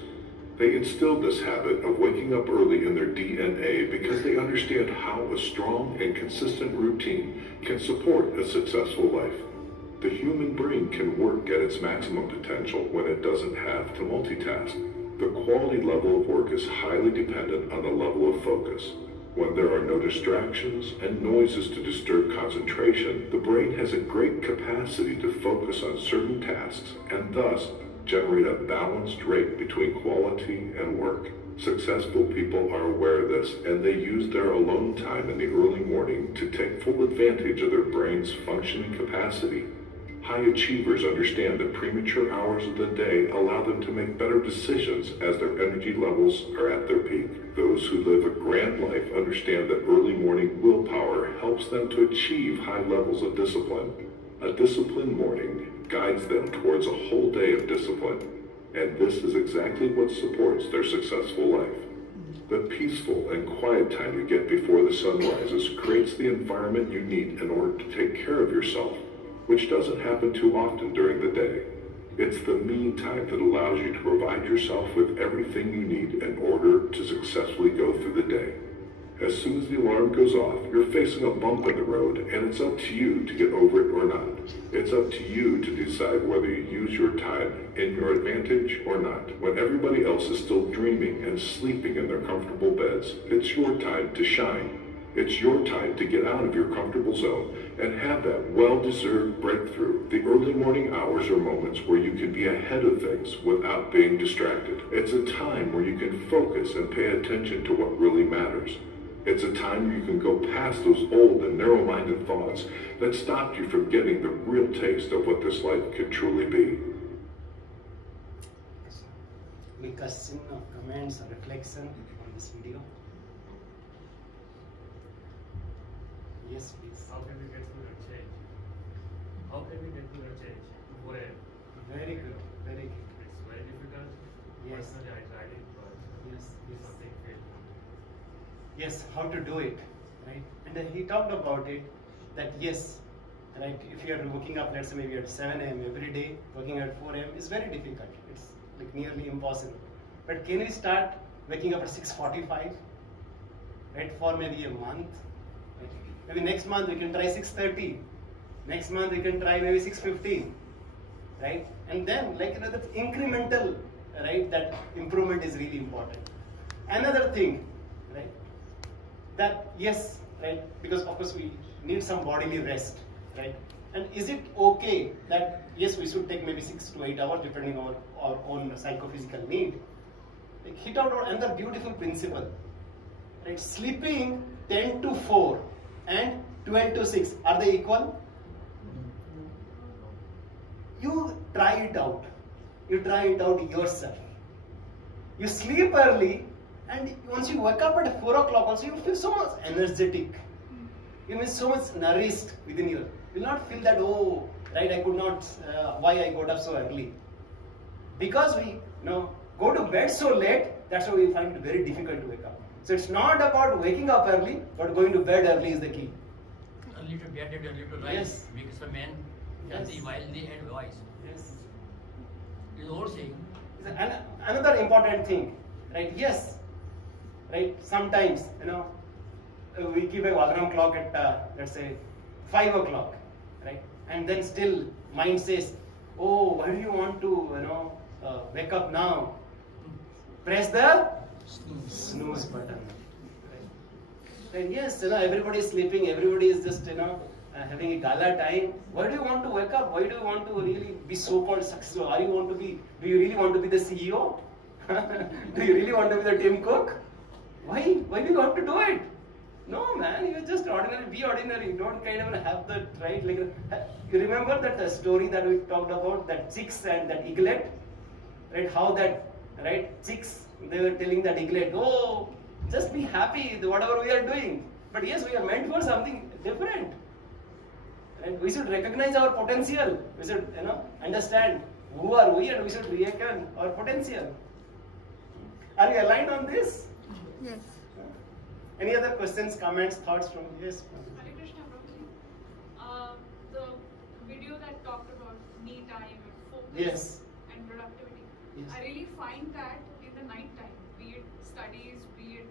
They instilled this habit of waking up early in their DNA because they understand how a strong and consistent routine can support a successful life. The human brain can work at its maximum potential when it doesn't have to multitask. The quality level of work is highly dependent on the level of focus. When there are no distractions and noises to disturb concentration, the brain has a great capacity to focus on certain tasks and thus generate a balanced rate between quality and work. Successful people are aware of this, and they use their alone time in the early morning to take full advantage of their brain's functioning capacity. High achievers understand that premature hours of the day allow them to make better decisions as their energy levels are at their peak. Those who live a grand life understand that early morning willpower helps them to achieve high levels of discipline. A disciplined morning guides them towards a whole day of discipline, and this is exactly what supports their successful life. The peaceful and quiet time you get before the sun rises creates the environment you need in order to take care of yourself, which doesn't happen too often during the day. It's the me time that allows you to provide yourself with everything you need in order to successfully go through the day. As soon as the alarm goes off, you're facing a bump in the road, and it's up to you to get over it or not. It's up to you to decide whether you use your time in your advantage or not. When everybody else is still dreaming and sleeping in their comfortable beds, it's your time to shine. It's your time to get out of your comfortable zone and have that well-deserved breakthrough. The early morning hours are moments where you can be ahead of things without being distracted. It's a time where you can focus and pay attention to what really matters. It's a time where you can go past those old and narrow-minded thoughts that stopped you from getting the real taste of what this life could truly be. Any question or comments or reflection on this video? Yes, please. How can we get to that change? How can we get to that change? Where? Very good, very good. It's very difficult. Yes. Personally, I tried it, but yes. something failed. Yes, how to do it, right? And then he talked about it, that yes, right, if you are waking up, let's say maybe at 7 a.m. every day, working at 4 a.m. is very difficult. It's like nearly impossible. But can we start waking up at 6:45, right, for maybe a month? Right? Maybe next month we can try 6:30. Next month we can try maybe 6:15, right? And then, like, that's incremental, right? That improvement is really important. Another thing, right? That yes, right? Because of course we need some bodily rest, right? And is it okay that yes, we should take maybe 6 to 8 hours depending on our own psychophysical need? Like, he talked about another beautiful principle, right? Sleeping 10 to 4 and 12 to 6, are they equal? You try it out. You try it out yourself. You sleep early, and once you wake up at 4 o'clock also, you feel so much energetic. You feel so much nourished within you. You will not feel that, oh, right? I could not, why I got up so early. Because we go to bed so late, that's why we find it very difficult to wake up. So it's not about waking up early, but going to bed early is the key. Early to get it, early to rise. Yes. Because a man healthy while they had voice. Yes. Is all saying. Another important thing, right? Yes, right? Sometimes, we keep a alarm clock at, let's say, 5 o'clock, right? And then still mind says, oh, why do you want to, wake up now? Press the snooze button. Right? And yes, everybody is sleeping, everybody is just, having a gala time. Why do you want to wake up? Why do you want to really be so-called successful? Do you really want to be the CEO? Do you really want to be the Tim Cook? Why do you want to do it? No, man, you're just ordinary, be ordinary. Don't kind of have that, right? Like, you remember that story that we talked about, that chicks and that eaglet? Right? How that, right? Chicks, they were telling that eaglet, oh, just be happy, whatever we are doing. But yes, we are meant for something different. Right? We should recognize our potential. We should, understand who are we, and we should reckon our potential. Are you aligned on this? Yes. Any other questions, comments, thoughts from yes? Hare Krishna, Prabhuji. The video that talked about me time and focus Yes. and productivity. Yes. I really find that in the night time, be it studies, be it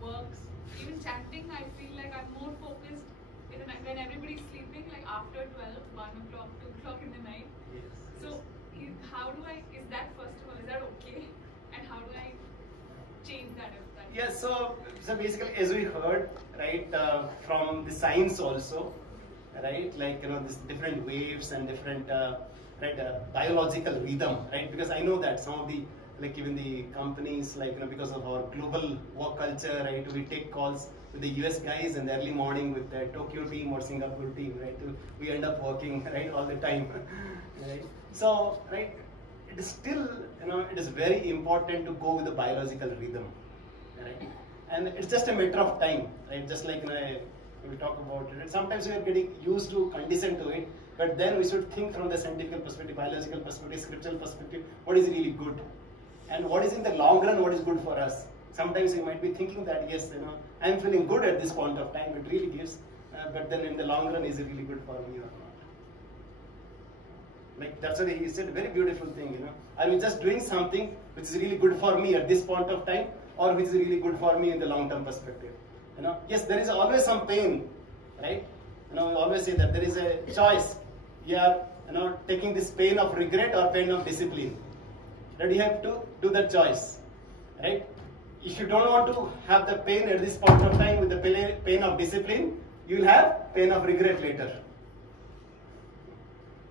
works, even chanting, I feel like I'm more focused in the night when everybody's sleeping, like after 12, 1 o'clock, 2 o'clock in the night. Yes. So is that first of all, is that okay? And how do I change that? Yes, so basically, as we heard, right, from the science also, right, like, this different waves and different, biological rhythm, right, because I know that some of the, like, even the companies, like, because of our global work culture, right, we take calls with the US guys in the early morning with the Tokyo team or Singapore team, right, we end up working, right, all the time, right, so, right, it is still, it is very important to go with the biological rhythm. Right? And it's just a matter of time, right? Just like we talk about it. Sometimes we are getting used to condition to it, but then we should think from the scientific perspective, biological perspective, scriptural perspective, what is really good, and what is in the long run, what is good for us. Sometimes you might be thinking that yes, I am feeling good at this point of time, it really gives, but then in the long run, is it really good for me or not? Like that's what he said, a very beautiful thing, Are we just doing something which is really good for me at this point of time, or which is really good for me in the long-term perspective? Yes, there is always some pain, right? We always say that there is a choice. You are, taking this pain of regret or pain of discipline. That you have to do that choice, right? If you don't want to have the pain at this point of time with the pain of discipline, you will have pain of regret later.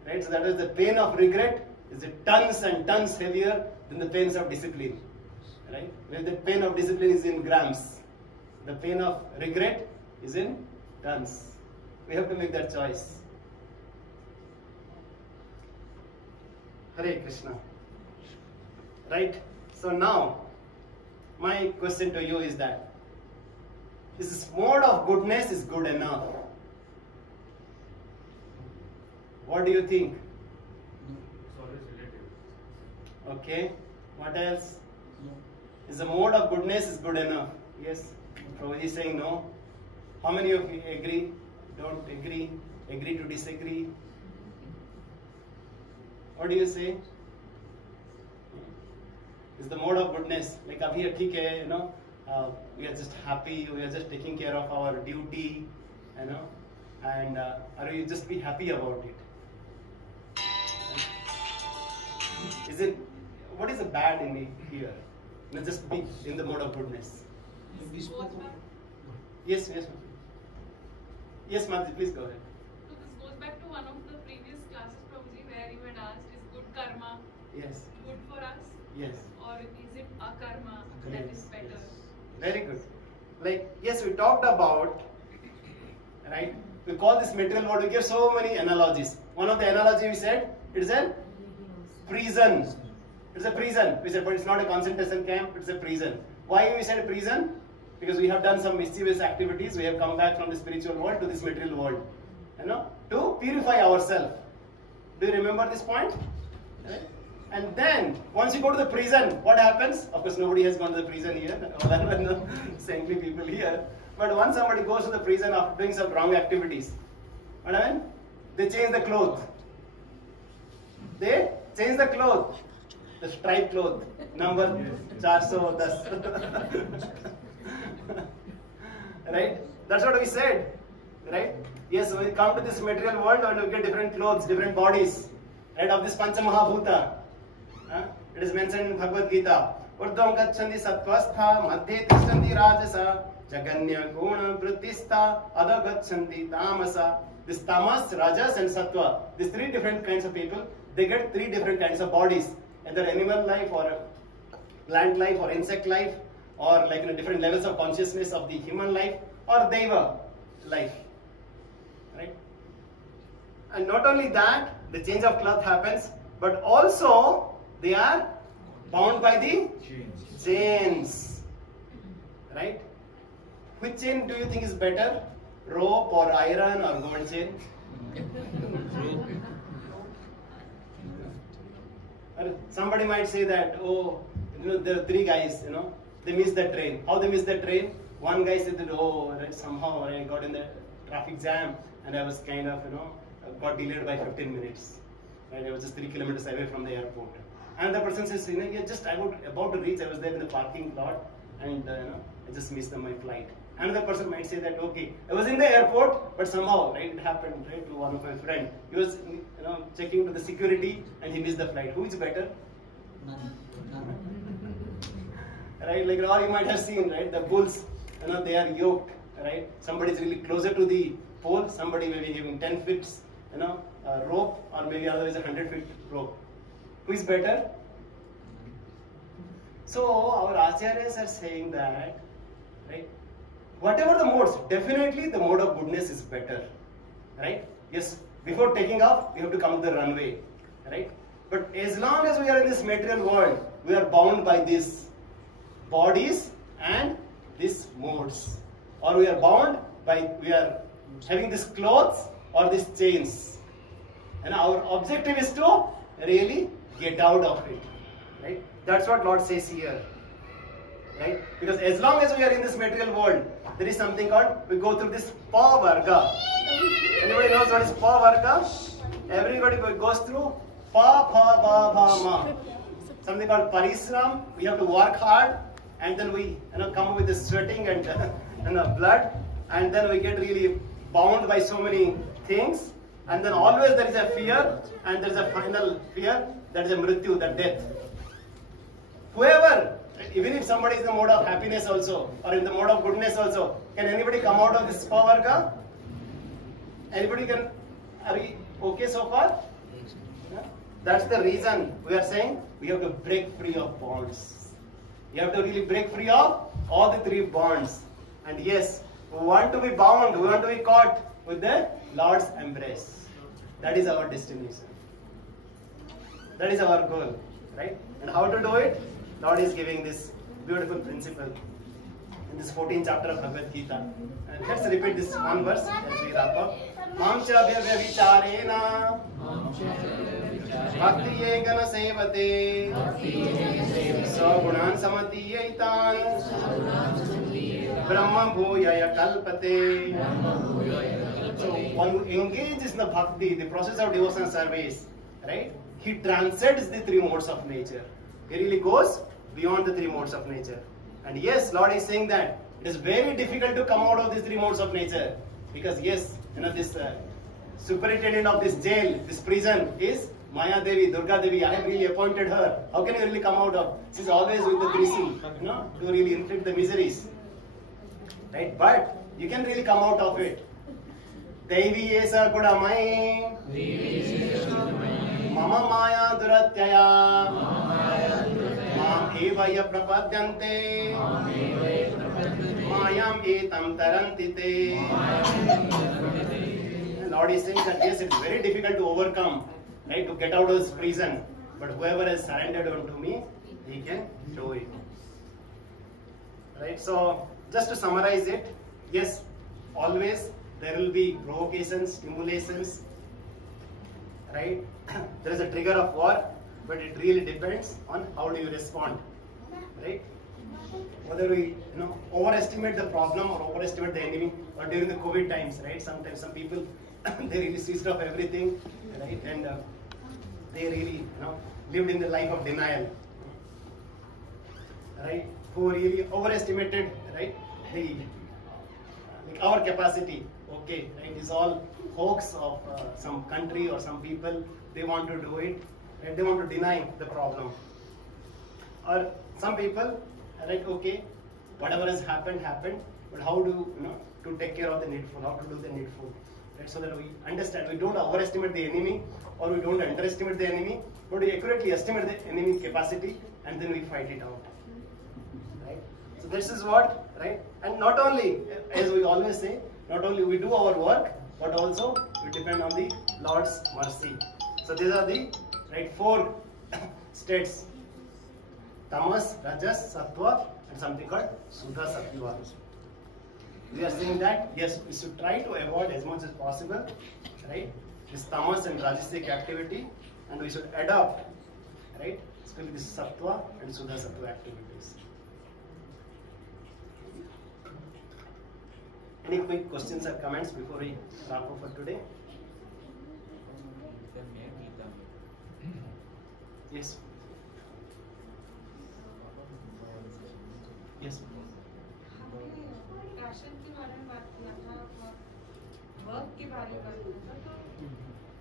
Right? So that is the pain of regret is tons and tons heavier than the pains of discipline. Right? Where the pain of discipline is in grams, the pain of regret is in tons. We have to make that choice. Hare Krishna. Right? So now, my question to you is that, is this mode of goodness is good enough? What do you think? It's always relative. Okay. What else? Is the mode of goodness is good enough? Yes. Prabhuji is saying no. How many of you agree? Don't agree? Agree to disagree? What do you say? Is the mode of goodness like abhi theek hai, we are just happy, we are just taking care of our duty, and are you just be happy about it? Is it, what is the bad in it here? Just be in the mode of goodness. Yes, yes. Yes, Madhuri, please go ahead. So this goes back to one of the previous classes, Prabhuji, where you had asked, is good karma yes. good for us? Yes. Or is it akarma that is better? Yes. Very good. Like, yes, we talked about, right? We call this material world, we give so many analogies. One of the analogy we said, it is a prison. It's a prison. We said, but it's not a concentration camp, it's a prison. Why we said prison? Because we have done some mischievous activities. We have come back from the spiritual world to this material world. to purify ourselves. Do you remember this point? Right? And then, once you go to the prison, what happens? Of course, nobody has gone to the prison here. Saintly people here. But once somebody goes to the prison after doing some wrong activities, what happens? They change the clothes. They change the clothes. The striped cloth. Number 410. Right? That's what we said. Right? Yes, we come to this material world and we get different clothes, different bodies. Right? Of this Pancha Mahabhuta. It is mentioned in Bhagavad Gita. Urdhvam gacchandi sattvastha, madhye tishtandi rajasa, jaganya guna vrittistha, adha gacchandi tamasa. This tamas, rajas and sattva, these three different kinds of people, they get three different kinds of bodies. Either animal life or plant life or insect life, or like different levels of consciousness of the human life or deva life. Right? And not only that, the change of cloth happens, but also they are bound by the chains. Right? Which chain do you think is better? Rope or iron or gold chain? Somebody might say that, oh, there are three guys, they missed the train. How they missed the train? One guy said that, oh, somehow I got in the traffic jam and I was kind of, got delayed by 15 minutes. Right? I was just 3 kilometers away from the airport. Another person says, yeah, just I was about to reach, I was there in the parking lot and I just missed my flight. Another person might say that, okay, I was in the airport, but somehow, right, it happened, right, to one of my friends. He was, checking to the security and he missed the flight. Who is better? Right, like, or you might have seen, right, the bulls, they are yoked, right? Somebody is really closer to the pole, somebody may be having 10 feet, rope, or maybe otherwise 100 feet rope. Who is better? So, our acharyas are saying that, right, whatever the modes, definitely the mode of goodness is better, right? Yes, before taking off, we have to come to the runway, right? But as long as we are in this material world, we are bound by these bodies and these modes. Or we are bound by, we are having these clothes or these chains. And our objective is to really get out of it, right? That's what Lord says here, right? Because as long as we are in this material world, there is something called, we go through this pa varga. Anybody knows what is pa varga? Everybody goes through pa, pa, ba, ba, ma. Something called parisram. We have to work hard, and then we come with the sweating and blood, and then we get really bound by so many things, and then always there is a fear, and there is a final fear, that is a mrityu, that death. Whoever, even if somebody is in the mode of happiness also, or in the mode of goodness also, can anybody come out of this pavarga? Anybody can? Are we okay so far? That's the reason we are saying we have to break free of bonds. You have to really break free of all the three bonds. And yes, we want to be bound, we want to be caught with the Lord's embrace. That is our destination. That is our goal, right? And how to do it? Lord is giving this beautiful principle in this 14th chapter of Bhagavad Gita. And let's repeat this one verse as we wrap up. Pancha vicharena bhakti yegana sevate sagunan samatiyaitan brahma bhuyaya kalpate. So one who engages in the bhakti, the process of devotional service, right? He transcends the three modes of nature. He really goes beyond the three modes of nature. And yes, Lord is saying that it is very difficult to come out of these three modes of nature. Because yes, this superintendent of this jail, this prison is Maya Devi, Durga Devi. I have really appointed her. How can you really come out of? She's always with the Trisi, to really inflict the miseries. Right? But you can really come out of it. Devi esa gudamai Mama Maya Duratyaya Mam Evaya Prapadyante Mayam Etam Tarantite. Lord is saying that yes, it's very difficult to overcome, right, to get out of this prison. But whoever has surrendered unto me, he can do it. Right? So, just to summarize it, yes, always there will be provocations, stimulations, right? There is a trigger of war, but it really depends on how do you respond, right? Whether we overestimate the problem or overestimate the enemy, or during the COVID times, right? Sometimes some people they really switched off everything, right? And they really lived in the life of denial, right? Who really overestimated, right? The our capacity. Okay, right? It's all hoax of some country or some people. They want to do it, and they want to deny the problem. Or some people, right? Okay, whatever has happened, but how do to take care of the needful? How to do the needful? Right? So that we understand. We don't overestimate the enemy, or we don't underestimate the enemy, but we accurately estimate the enemy capacity, and then we fight it out. Right? So this is what, right? And not only, as we always say, not only we do our work, but also we depend on the Lord's mercy. So these are the four states: tamas, rajas, sattva, and something called sudha sattva. We are saying that yes, we should try to avoid as much as possible, right, this tamas and rajasic activity, and we should adopt, right, especially this sattva and sudha sattva activities. Any quick questions or comments before we wrap up for today? Yes. Yes. Passion के बारे में बात किया था, work के बारे में बात किया था,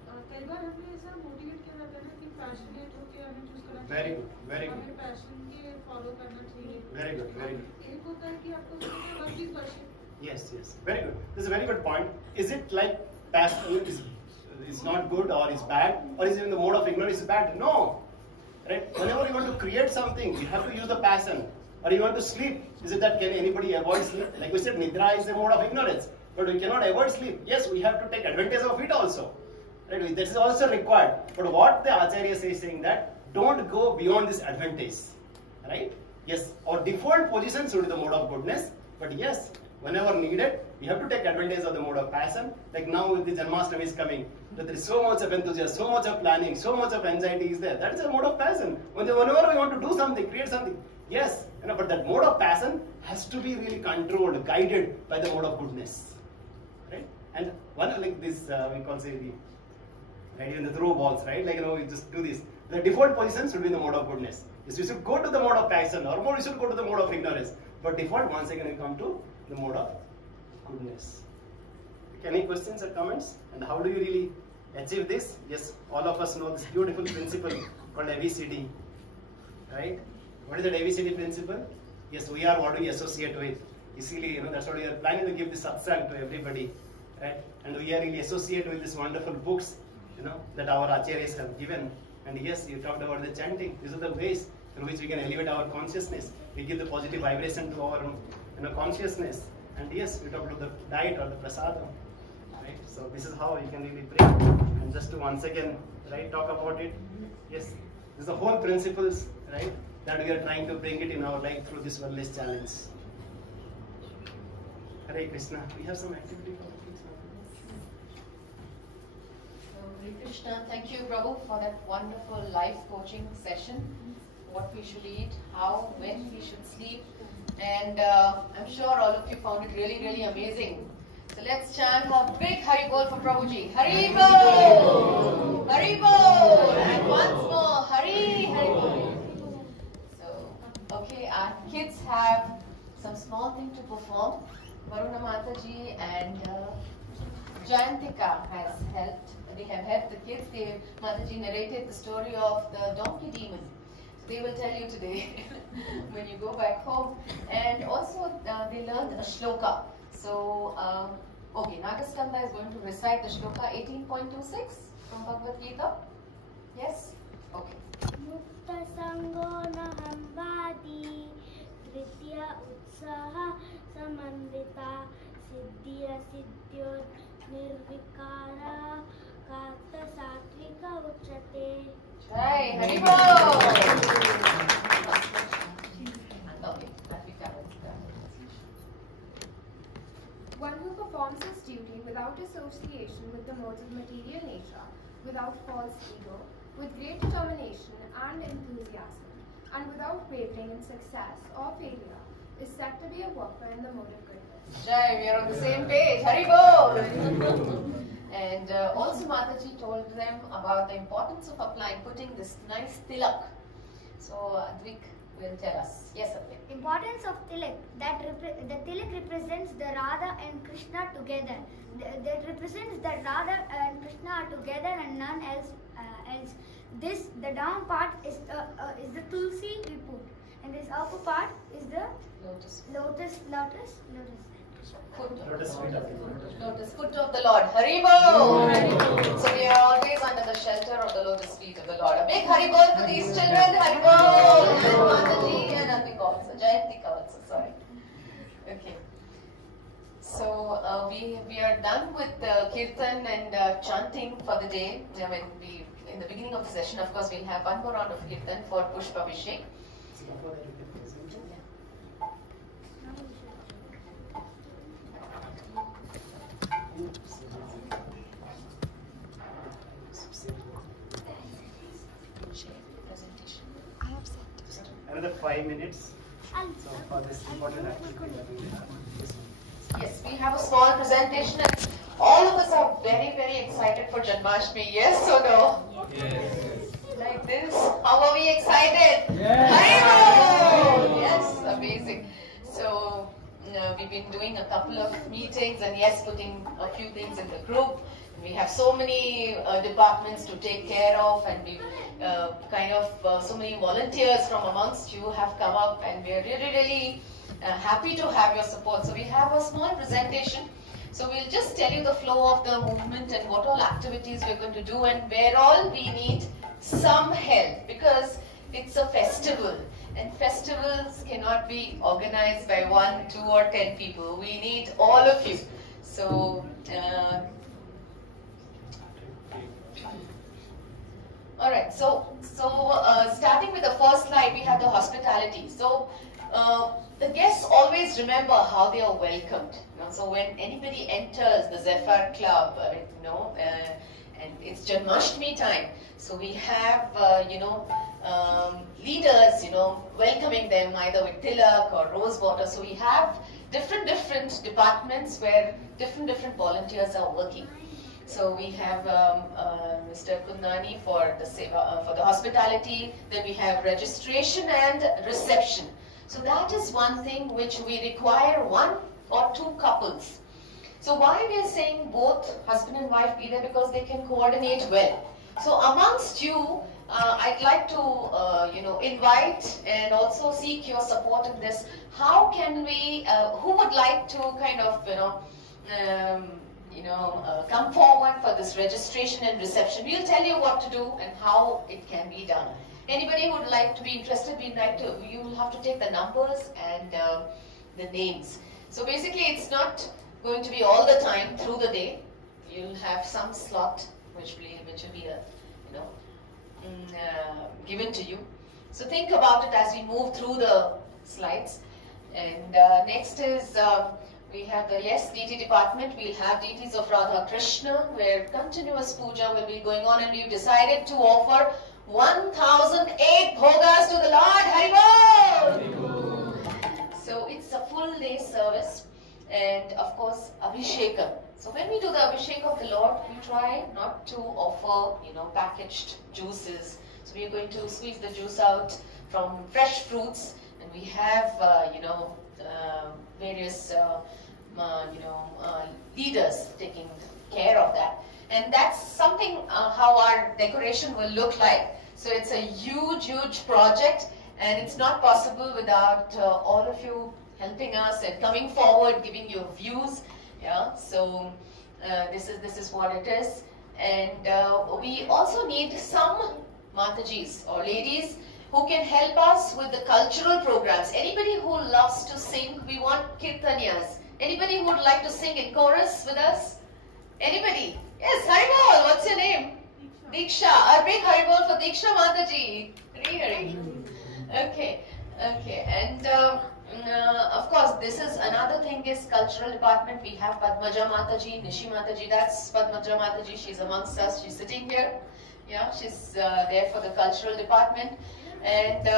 तो कई बार हमें ऐसा मोटिवेट किया जाता है ना कि पैशनेट होकर हमें चूज करना चाहिए। Very good, very good. हमें पैशन के फॉलो करना चाहिए। Very good, very good. एक होता है कि आपको work is worship. Yes, yes. Very good. This is a very good point. Is it like passion is not good or is bad, or is it in the mode of ignorance is bad? No. Right? Whenever you want to create something, you have to use the passion. Or you want to sleep. Is it that can anybody avoid sleep? Like we said, nidra is a mode of ignorance. But we cannot avoid sleep. Yes, we have to take advantage of it also. Right? That is also required. But what the Acharya is saying that don't go beyond this advantage. Right? Yes, our default position should be the mode of goodness. But yes, whenever needed, we have to take advantage of the mode of passion. Like now with the Janmashtami is coming, that there is so much of enthusiasm, so much of planning, so much of anxiety is there. That is a mode of passion. Whenever we want to do something, create something, yes, but that mode of passion has to be really controlled, guided by the mode of goodness. Right? And one like this, we call say the, right, even the throw balls, right? Like we just do this. The default position should be the mode of goodness. Yes, we should go to the mode of passion, or more we should go to the mode of ignorance. But default, once again we come to the mode of goodness. Any questions or comments? And how do you really achieve this? Yes, all of us know this beautiful principle called ABCD. Right? What is that ABCD principle? Yes, we are what we associate with. Easily, that's what we are planning to give this satsang to everybody. Right? And we are really associate with these wonderful books, that our acharyas have given. And yes, you talked about the chanting. These are the ways through which we can elevate our consciousness. We give the positive vibration to our consciousness. And yes, we talked about the diet or the prasadam. Right? So this is how you can really bring. And just to once again, right, talk about it. Yes, this is the whole principles, right, that we are trying to bring it in our life through this wellness challenge. Hare Krishna. We have some activity for the kids. Hare Krishna. Thank you, Prabhu, for that wonderful life coaching session. What we should eat, how, when we should sleep. And I'm sure all of you found it really, really amazing. So let's chant a big Hari Bol for Prabhuji. Hari Bol! Hari Bol! And once more, Hari Bol. So, okay, our kids have some small thing to perform. Varuna Mataji and Jayantika has helped. They have helped the kids. Mataji narrated the story of the donkey demon. They will tell you today when you go back home. And also they learned a shloka. So, okay, Nagaskanda is going to recite the shloka 18.26 from Bhagavad Gita. Yes? Okay. Mutta sango nahambadi tritya utsaha samandita siddhya siddhyot nirvikara kata satvika uchate. Jai Haribol! Okay, One who performs his duty without association with the modes of material nature, without false ego, with great determination and enthusiasm, and without wavering in success or failure, is said to be a worker in the mode of goodness. Jai, we are on the same page. Hari Bol! And also Mataji told them about the importance of putting this nice tilak. So Advik will tell us. Yes, Advik. Importance of tilak. The tilak represents the Radha and Krishna together. That represents that Radha and Krishna are together and none else. The down part is the Tulsi we put, and this upper part is the lotus. Lotus foot of the Lord. Haribol! So we are always under the shelter of the lotus feet of the Lord. A big Haribol for these children. Haribol! And Mataji and Advik also. Jayantika also, sorry. Okay. So we are done with Kirtan and chanting for the day. I mean, in the beginning of the session, of course, we'll have one more round of Kirtan for Pushpa Abhishek. Another 5 minutes. So for this important activity that we have. Yes, we have a small presentation and all of us are very, very excited for Janmashtami. Yes or no? Yes. Like this? How are we excited? Yes. Yes, amazing. So we've been doing a couple of meetings and yes, putting a few things in the group. We have so many departments to take care of, and we so many volunteers from amongst you have come up, and we are really happy to have your support. So we have a small presentation. So we'll just tell you the flow of the movement and what all activities we're going to do and where all we need some help, because it's a festival and festivals cannot be organized by 1, 2 or 10 people. We need all of you. So alright, so starting with the first slide, we have the hospitality. So the guests always remember how they are welcomed. So when anybody enters the Zephyr Club, and it's Janmashtami time, so we have leaders, welcoming them either with tilak or rose water. So we have different departments where different volunteers are working. So we have Mr. Kundani for the seva, for the hospitality. Then we have registration and reception. So that is one thing which we require 1 or 2 couples. So why we are saying both husband and wife be there? Because they can coordinate well. So amongst you, I'd like to invite and also seek your support in this. How can we? Who would like to kind of come forward for this registration and reception? We'll tell you what to do and how it can be done. Anybody who would like to be interested, you will have to take the numbers and the names. So basically, it's not going to be all the time through the day. You'll have some slot which will be given to you. So think about it as we move through the slides. And next is we have the DT department. We'll have deities of Radha Krishna, where continuous puja will be going on, and we've decided to offer 1,008 bhogas to the Lord. Haribol! So it's a full day service, and of course Abhishekam. So when we do the Abhishek of the Lord, we try not to offer packaged juices. So we are going to squeeze the juice out from fresh fruits, and we have various leaders taking care of that. And that's something how our decoration will look like. So it's a huge project, and it's not possible without all of you helping us and coming forward, giving your views. Yeah. So this is what it is, and we also need some Matajis or ladies who can help us with the cultural programs. Anybody who loves to sing, we want kirtanyas. Anybody who would like to sing in chorus with us? Anybody? Yes, Haribol, what's your name? Diksha. A big Haribol for Diksha Mataji. Hari Hari. Okay, and Of course, this is another thing is cultural department. We have Padmaja Mataji, Nishi Mataji. That's Padmaja Mataji. She's amongst us. She's sitting here. Yeah, she's there for the cultural department. And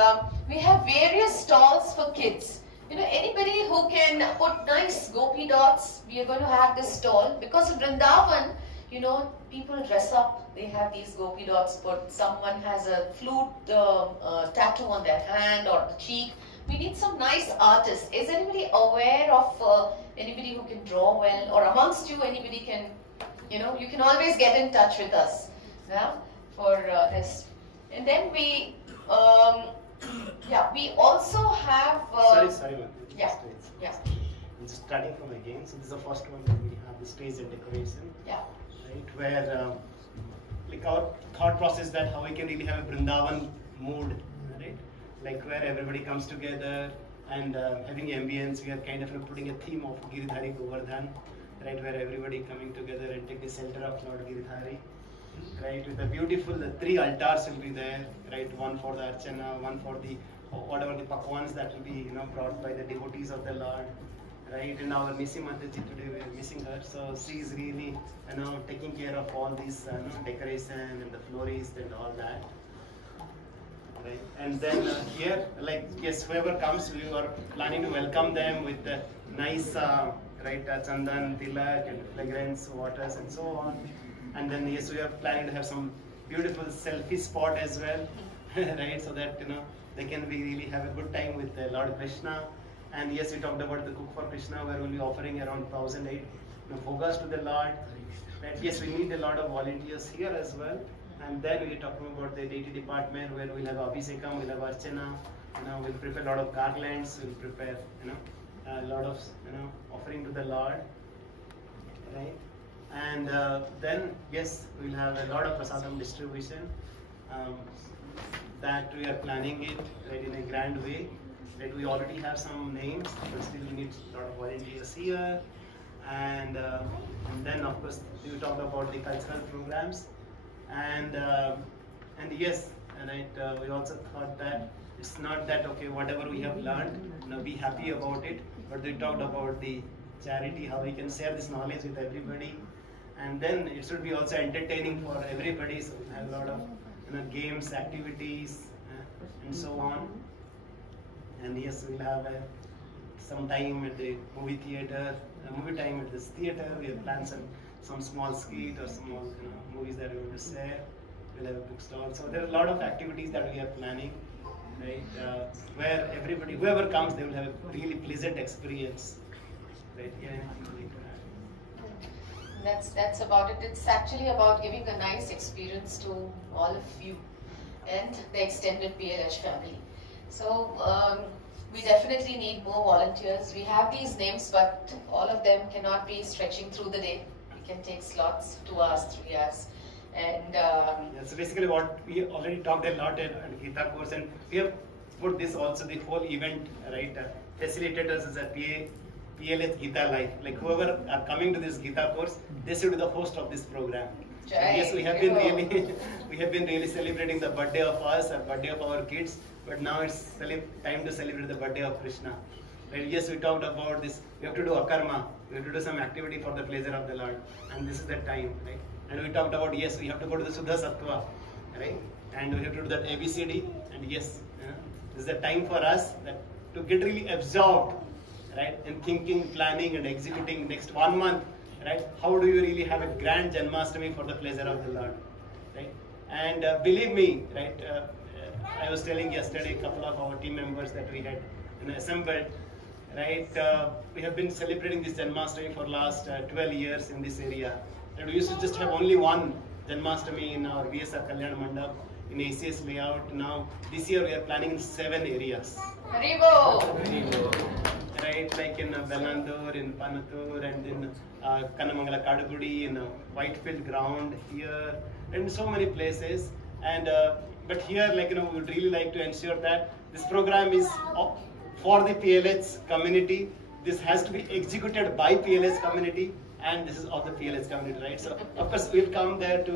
we have various stalls for kids. You know, anybody who can put nice gopi dots, we are going to have this stall. Because in Vrindavan, you know, people dress up. They have these gopi dots put. Someone has a flute tattoo on their hand or the cheek. We need some nice artists. Is anybody aware of anybody who can draw well? Or amongst you, anybody can, you know, you can always get in touch with us, yeah, for this. And then we, yeah, we also have... sorry, ma'am. Yeah, yeah. I'm just starting from again. So this is the first one that we have, the stage and decoration. Yeah. Right, where like our thought process that how we can really have a Vrindavan mood, right? Like where everybody comes together and having ambience. We are kind of putting a theme of Giridhari Govardhan, right? Where everybody coming together and take the shelter of Lord Giridhari, right? With the beautiful, the 3 altars will be there, right? One for the Archana, one for the whatever the pakwans that will be, you know, brought by the devotees of the Lord, right? And our Nisi Mataji today, we are missing her, so she is really, you know, taking care of all these, you know, decoration and the florist and all that. Right. And then here, like, yes, whoever comes, we are planning to welcome them with the nice, right, chandan, tilak, and fragrance, waters, and so on. And then, yes, we are planning to have some beautiful selfie spot as well, right, so that, you know, they can really have a good time with Lord Krishna. And yes, we talked about the Cook for Krishna, where we'll be offering around 1,008 bhogas to the Lord. Right. Yes, we need a lot of volunteers here as well. And then we're talking about the deity department, where we'll have Abhisekam, we'll have Archana, you know, we'll prepare a lot of garlands, we'll prepare, you know, a lot of, you know, offering to the Lord, right? And then, yes, we'll have a lot of prasadam distribution, that we are planning it, right, in a grand way. Right, we already have some names, but still we need a lot of volunteers here. And then, of course, we talked about the cultural programs. And yes, right, we also thought that it's not that, okay, whatever we have learned, you know, be happy about it, but we talked about the charity, how we can share this knowledge with everybody, and then it should be also entertaining for everybody, so we have a lot of, you know, games, activities, and so on. And yes, we'll have some time at the movie theater, movie time at this theater. We have planned some small skit or small, you know, movies that we want to share. We'll have a bookstore. So there are a lot of activities that we are planning, right? Where everybody, whoever comes, they will have a really pleasant experience, right? Yeah. That's about it. It's actually about giving a nice experience to all of you and the extended PLH family. So we definitely need more volunteers. We have these names, but all of them cannot be stretching through the day. We can take slots, 2 hours, 3 hours. And yeah, so basically what we already talked a lot at Gita Course, and we have put this also, the whole event, right, facilitators is a PLH Gita Life. Like whoever are coming to this Gita Course, they should be the host of this program. So yes, we have been really celebrating the birthday of us, or birthday of our kids, but now it's time to celebrate the birthday of Krishna. Right? Yes, we talked about this. We have to do akarma. We have to do some activity for the pleasure of the Lord, and this is the time, right? And we talked about, yes, we have to go to the Suddha Sattva, right? And we have to do that ABCD. And yes, this is the time for us that to get really absorbed, right, in thinking, planning, and executing next 1 month. Right? How do you really have a grand Janmashtami for the pleasure of the Lord? Right? And believe me, right? I was telling yesterday a couple of our team members that we had assembled. Right? We have been celebrating this Janmashtami for last 12 years in this area. And we used to just have only one Janmashtami in our VSR Kalyan Mandap in ACS layout. Now this year we are planning in 7 areas. Haribo! Right, like in Belandur, in Panatur, and in Kanamangala Kadugudi, in Whitefield ground here, and so many places. And but here, like, we would really like to ensure that this program is for the PLH community. This has to be executed by PLH community, and this is of the PLH community, right? So of course we'll come there to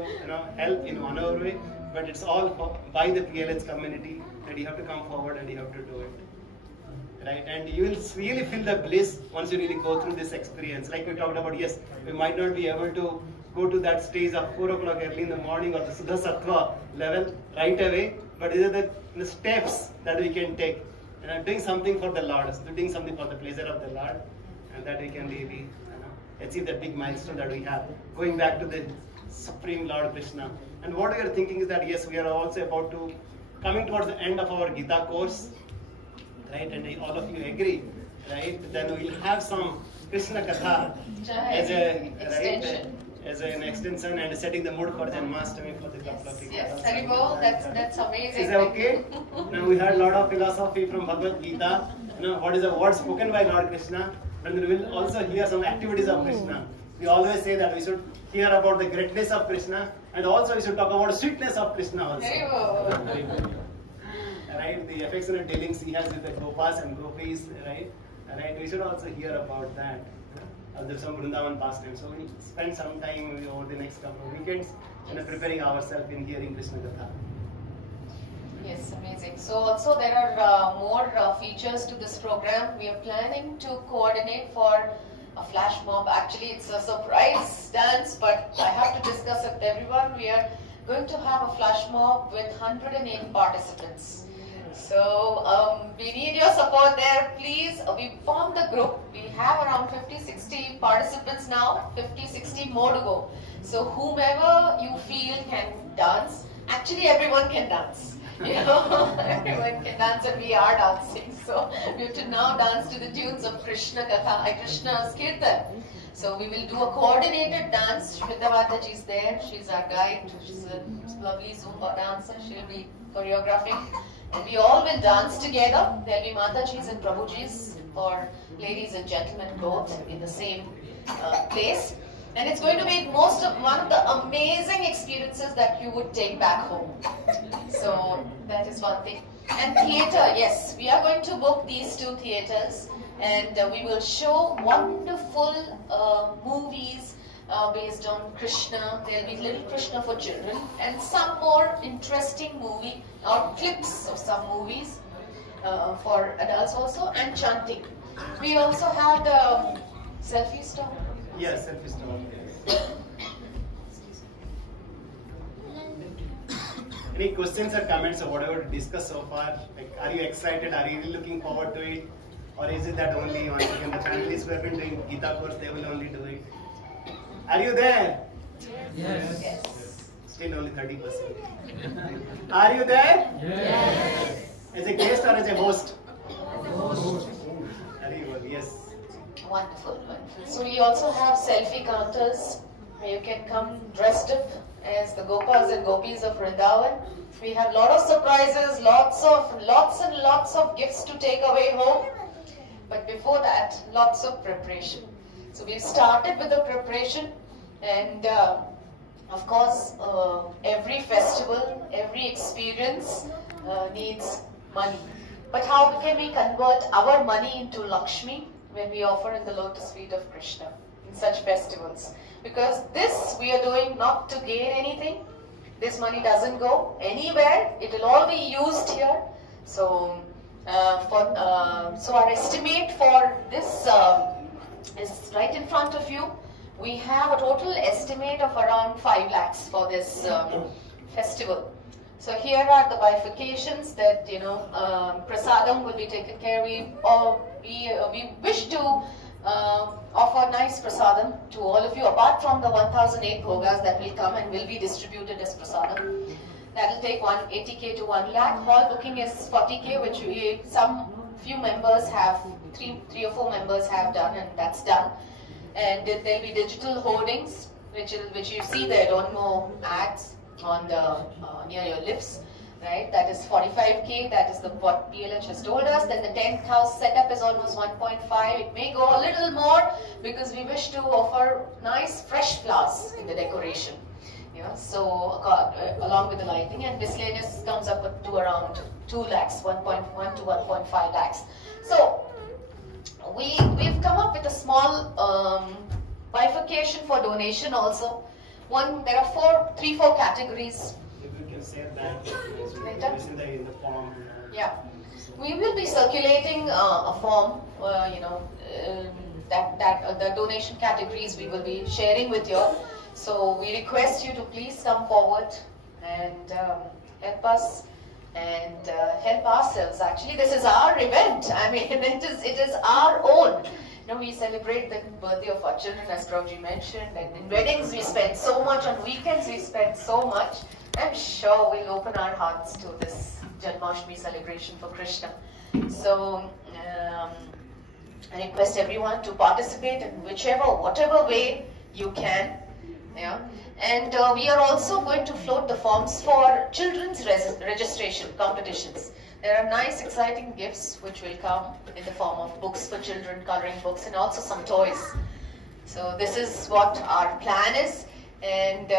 help in one other way, but it's all by the PLH community, and you have to come forward and you have to do it. right? And you will really feel the bliss once you really go through this experience. Like we talked about, yes, we might not be able to go to that stage of 4 o'clock early in the morning or the Suddha Sattva level right away, but these are the steps that we can take. And doing something for the Lord, doing something for the pleasure of the Lord, and that we can really achieve that big milestone that we have, going back to the Supreme Lord Krishna. And what we are thinking is that, yes, we are also about to coming towards the end of our Gita course, right? And all of you agree, right? Then we will have some Krishna Katha as a extension. As an extension and setting the mood for Janmashtami for the couple of people. Yes, Haribol, that's amazing. Is that okay? Now we heard a lot of philosophy from Bhagavad Gita. What is the word spoken by Lord Krishna? But we will also hear some activities of Krishna. We always say that we should hear about the greatness of Krishna, and also we should talk about sweetness of Krishna also. Right? The affectionate dealings he has with the Gopas and Gopis, right? Right? We should also hear about that. There's some Vrindavan pastime. So we spend some time over the next couple of weekends preparing ourselves in hearing Krishna Katha. Yes, amazing. So also there are more features to this program. We are planning to coordinate for a flash mob. Actually, it's a surprise dance, but I have to discuss it with everyone. We are going to have a flash mob with 108 participants. So we need your support there, please. We formed a group. We have around 50-60 participants now, 50-60 more to go. So whomever you feel can dance, actually everyone can dance. You know, everyone can dance, and we are dancing. So we have to now dance to the tunes of Krishna Katha, Krishna's Kirtan. So we will do a coordinated dance. Shweta Mataji is there. She's our guide. She's a lovely Zumba dancer. She'll be choreographing. And we all will dance together. There'll be Matajis and Prabhujis for ladies and gentlemen both in the same place. And it's going to be one of the amazing experiences that you would take back home. So that is one thing. And theatre, yes, we are going to book these 2 theatres, and we will show wonderful movies based on Krishna. There will be Little Krishna for children and some more interesting movie or clips of some movies for adults also, and chanting. We also have the selfie stall. Yes, selfie stall. Any questions or comments or whatever to discuss so far? Like, are you excited? Are you really looking forward to it? Or is it that only once again the families who have been doing Gita course, they will only do it? Are you there? Yes. Still only 30%. Are you there? Yes. As a guest or as a host? Very well, yes. Wonderful, wonderful. So we also have selfie counters where you can come dressed up as the Gopas and Gopis of Vrindavan. We have a lot of surprises, lots and lots of gifts to take away home. But before that, lots of preparation. So we've started with the preparation, and of course, every festival, every experience needs money. But how can we convert our money into Lakshmi when we offer in the lotus feet of Krishna in such festivals? Because this we are doing not to gain anything. This money doesn't go anywhere. It will all be used here. So, so our estimate for this is right in front of you. We have a total estimate of around 5 lakhs for this festival. So here are the bifurcations that, prasadam will be taken care of. We wish to offer nice prasadam to all of you, apart from the 1008 bhogas that will come and will be distributed as prasadam. That will take 80k to 1 lakh. Hall booking is 40k, which few members have, three or four members have done, and that's done. And there will be digital hoardings, which you see there, don't more ads on the near your lips, right? That is 45k. That is what PLH has told us. Then the tent house setup is almost 1.5. It may go a little more because we wish to offer nice fresh flowers in the decoration. So along with the lighting, and miscellaneous comes up to around 2 lakhs, 1.1 to 1.5 lakhs. So we've come up with a small bifurcation for donation also. There are 3-4 categories. If you can say that later in the form. Yeah. We will be circulating a form, that the donation categories we will be sharing with you. So we request you to please come forward and help us and help ourselves. Actually, this is our event. I mean, it is our own. We celebrate the birthday of our children, as Prabhuji mentioned, and in weddings we spend so much, on weekends we spend so much. I'm sure we'll open our hearts to this Janmashtami celebration for Krishna. So I request everyone to participate in whatever way you can. Yeah. And we are also going to float the forms for children's registration competitions. There are nice, exciting gifts which will come in the form of books for children, coloring books, and also some toys. So this is what our plan is. And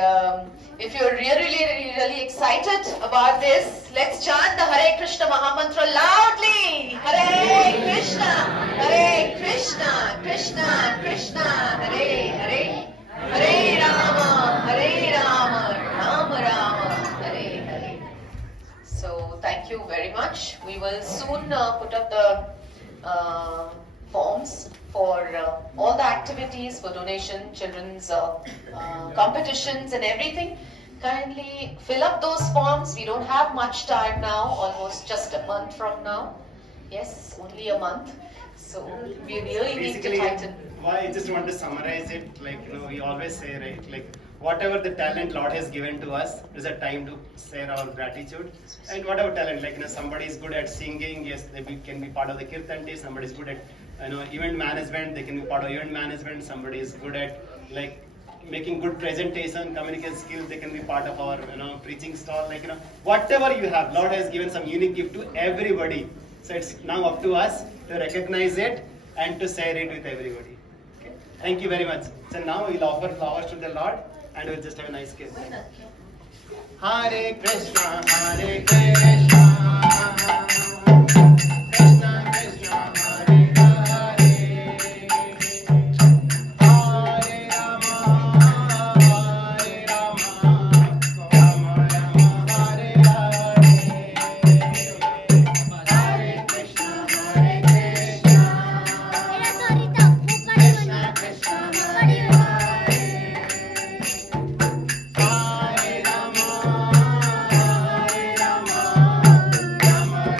if you're really excited about this, let's chant the Hare Krishna Mahamantra loudly. Hare Krishna, Krishna Krishna, Hare Hare, Hare Rama, Rama Rama, Hare Hare. So thank you very much. We will soon put up the forms for all the activities, for donation, children's competitions and everything. Kindly fill up those forms. We don't have much time now, almost just a month from now. Yes, only a month. So we really need to tighten. Why I just want to summarize it, we always say, right, whatever the talent Lord has given to us, there's a time to share our gratitude. And whatever talent, somebody is good at singing, yes, they can be part of the kirtan day. Somebody is good at event management, they can be part of event management. Somebody is good at making good presentation, communication skills, they can be part of our preaching stall. Whatever you have, Lord has given some unique gift to everybody. So it's now up to us to recognize it and to share it with everybody. Okay. Thank you very much. So now we'll offer flowers to the Lord and we'll just have a nice cake. Hare Krishna, Hare Krishna. Krishna Krishna, Hare Hare. Hare Rama, Hare Rama. Rama Rama, Hare Hare. Hare Krishna, Hare Krishna. Krishna Krishna, Hare Hare. Hare Rama, Hare Rama. Rama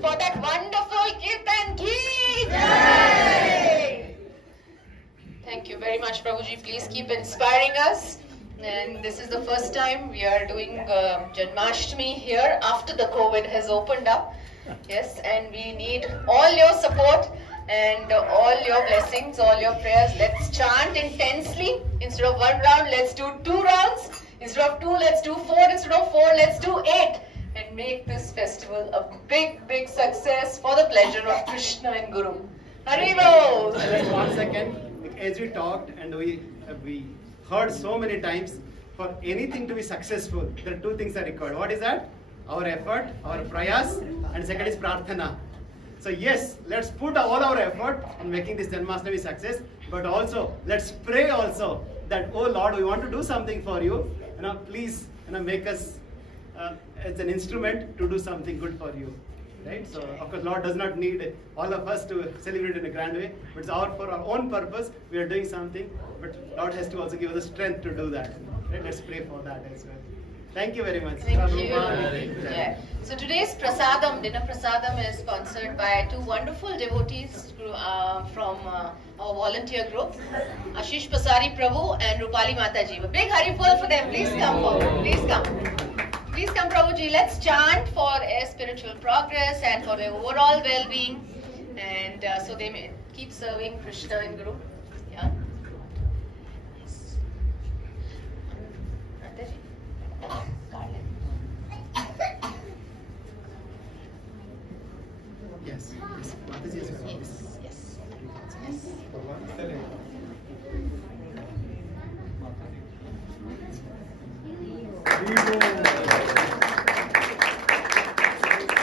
For that wonderful Kirtan Ki Jai! Thank you very much, Prabhuji. Please keep inspiring us. And this is the first time we are doing Janmashtami here after the COVID has opened up. Yes, and we need all your support and all your blessings, all your prayers. Let's chant intensely. Instead of 1 round, let's do 2 rounds. Instead of 2, let's do 4. Instead of 4, let's do 8. And make this festival a big, big success for the pleasure of Krishna and Guru. Haribol! Just 1 second. As we talked and we heard so many times, for anything to be successful, there are 2 things are required. What is that? Our effort, our prayas, and second is prarthana. So yes, let's put all our effort in making this Janmashtami success, but also let's pray also that, oh Lord, we want to do something for you. Please, make us as an instrument to do something good for you. Right? So of course Lord does not need all of us to celebrate in a grand way, but it's for our own purpose we are doing something, but Lord has to also give us the strength to do that. Right? Let's pray for that as well. Thank you very much. Thank you. Yeah. So today's prasadam, dinner prasadam, is sponsored by 2 wonderful devotees from our volunteer group, Ashish Pasari Prabhu and Rupali Mataji. A big Haribol for them. Please come forward. Please come. Please come, Prabhuji. Let's chant for their spiritual progress and for their overall well-being, and so they may keep serving Krishna and Guru. Yeah. Yes. Yes. Yes.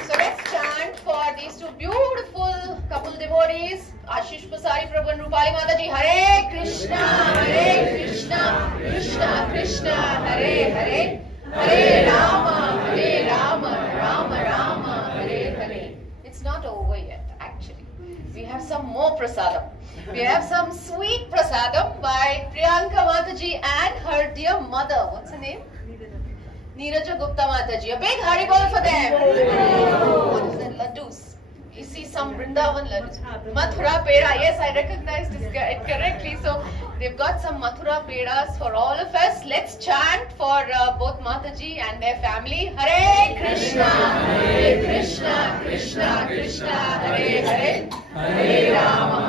So let's chant for these 2 beautiful couple devotees, Ashish Pasari Prabhu and Rupali Mataji. Hare Krishna, Krishna Krishna, Hare Hare, Hare Rama, Rama Rama, Hare Hare. It's not over yet, actually. We have some more prasadam. We have some sweet prasadam by Priyanka Mataji and her dear mother. What's her name? Neeraja Gupta Mataji. A big Haribol for them. What is that? Laddus. You see some Vrindavan laddus. Mathura Peda. Yes, I recognized it correctly. So they've got some Mathura Pedas for all of us. Let's chant for both Mataji and their family. Hare Krishna, Krishna Krishna, Hare Hare, Hare Rama,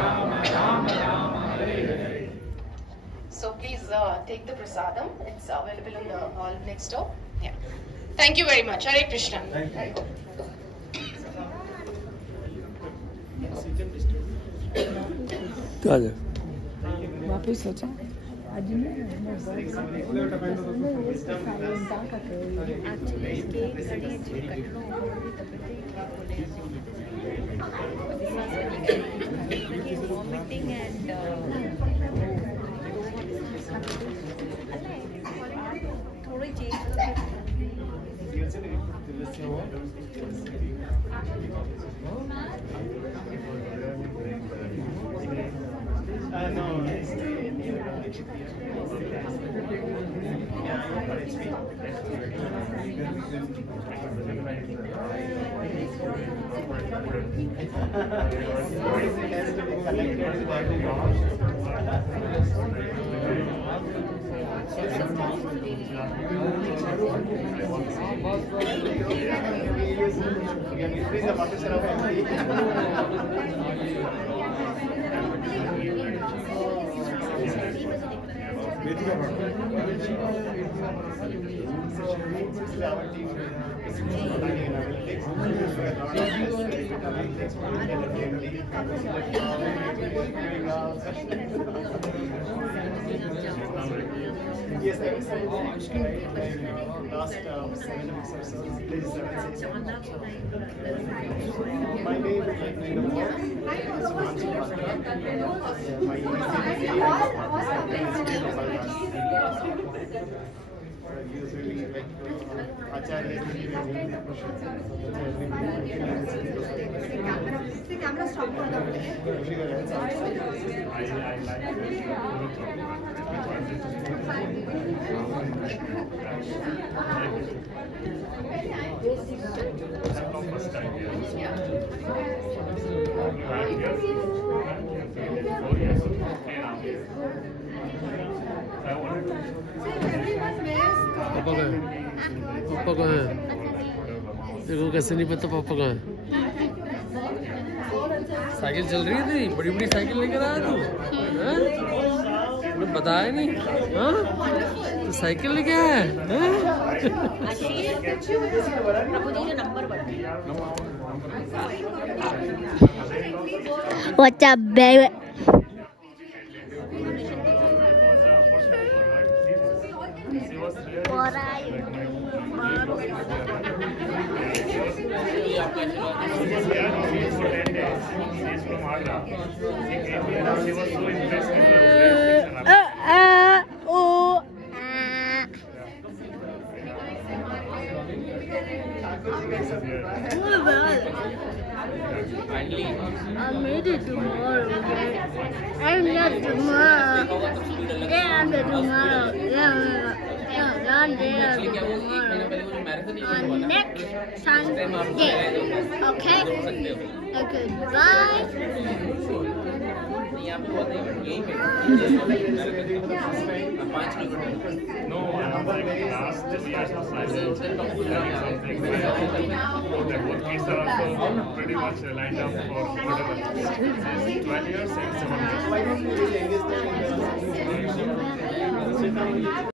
Rama Rama, Hare Hare. So please take the prasadam. It's available in the hall next door. Yeah. Thank you very much. Hare Krishna. Thank you. वापिस सोचा आज थोड़ी change our team is studying in analytics. Yes, I was last 7 weeks or so. This is 7 days. My name is Pancha. Usually, like Acharya. Camera stop. पापा कहाँ है? पापा कहाँ है? देखो कैसे नहीं पता पापा कहाँ है? साइकिल चल रही है तेरी? बड़ी बड़ी साइकिल लेकर आया तू? मैं बताया नहीं? हाँ? तो साइकिल लेके आया है? What's up, baby? What are you? I made it tomorrow. I'm not tomorrow. Yeah, I'm tomorrow. Yeah, not there tomorrow. Next Sunday. Okay? Okay, bye. No, I'm like last year's something. The both kids are also pretty much lined up for whatever. 12 years and 7 years.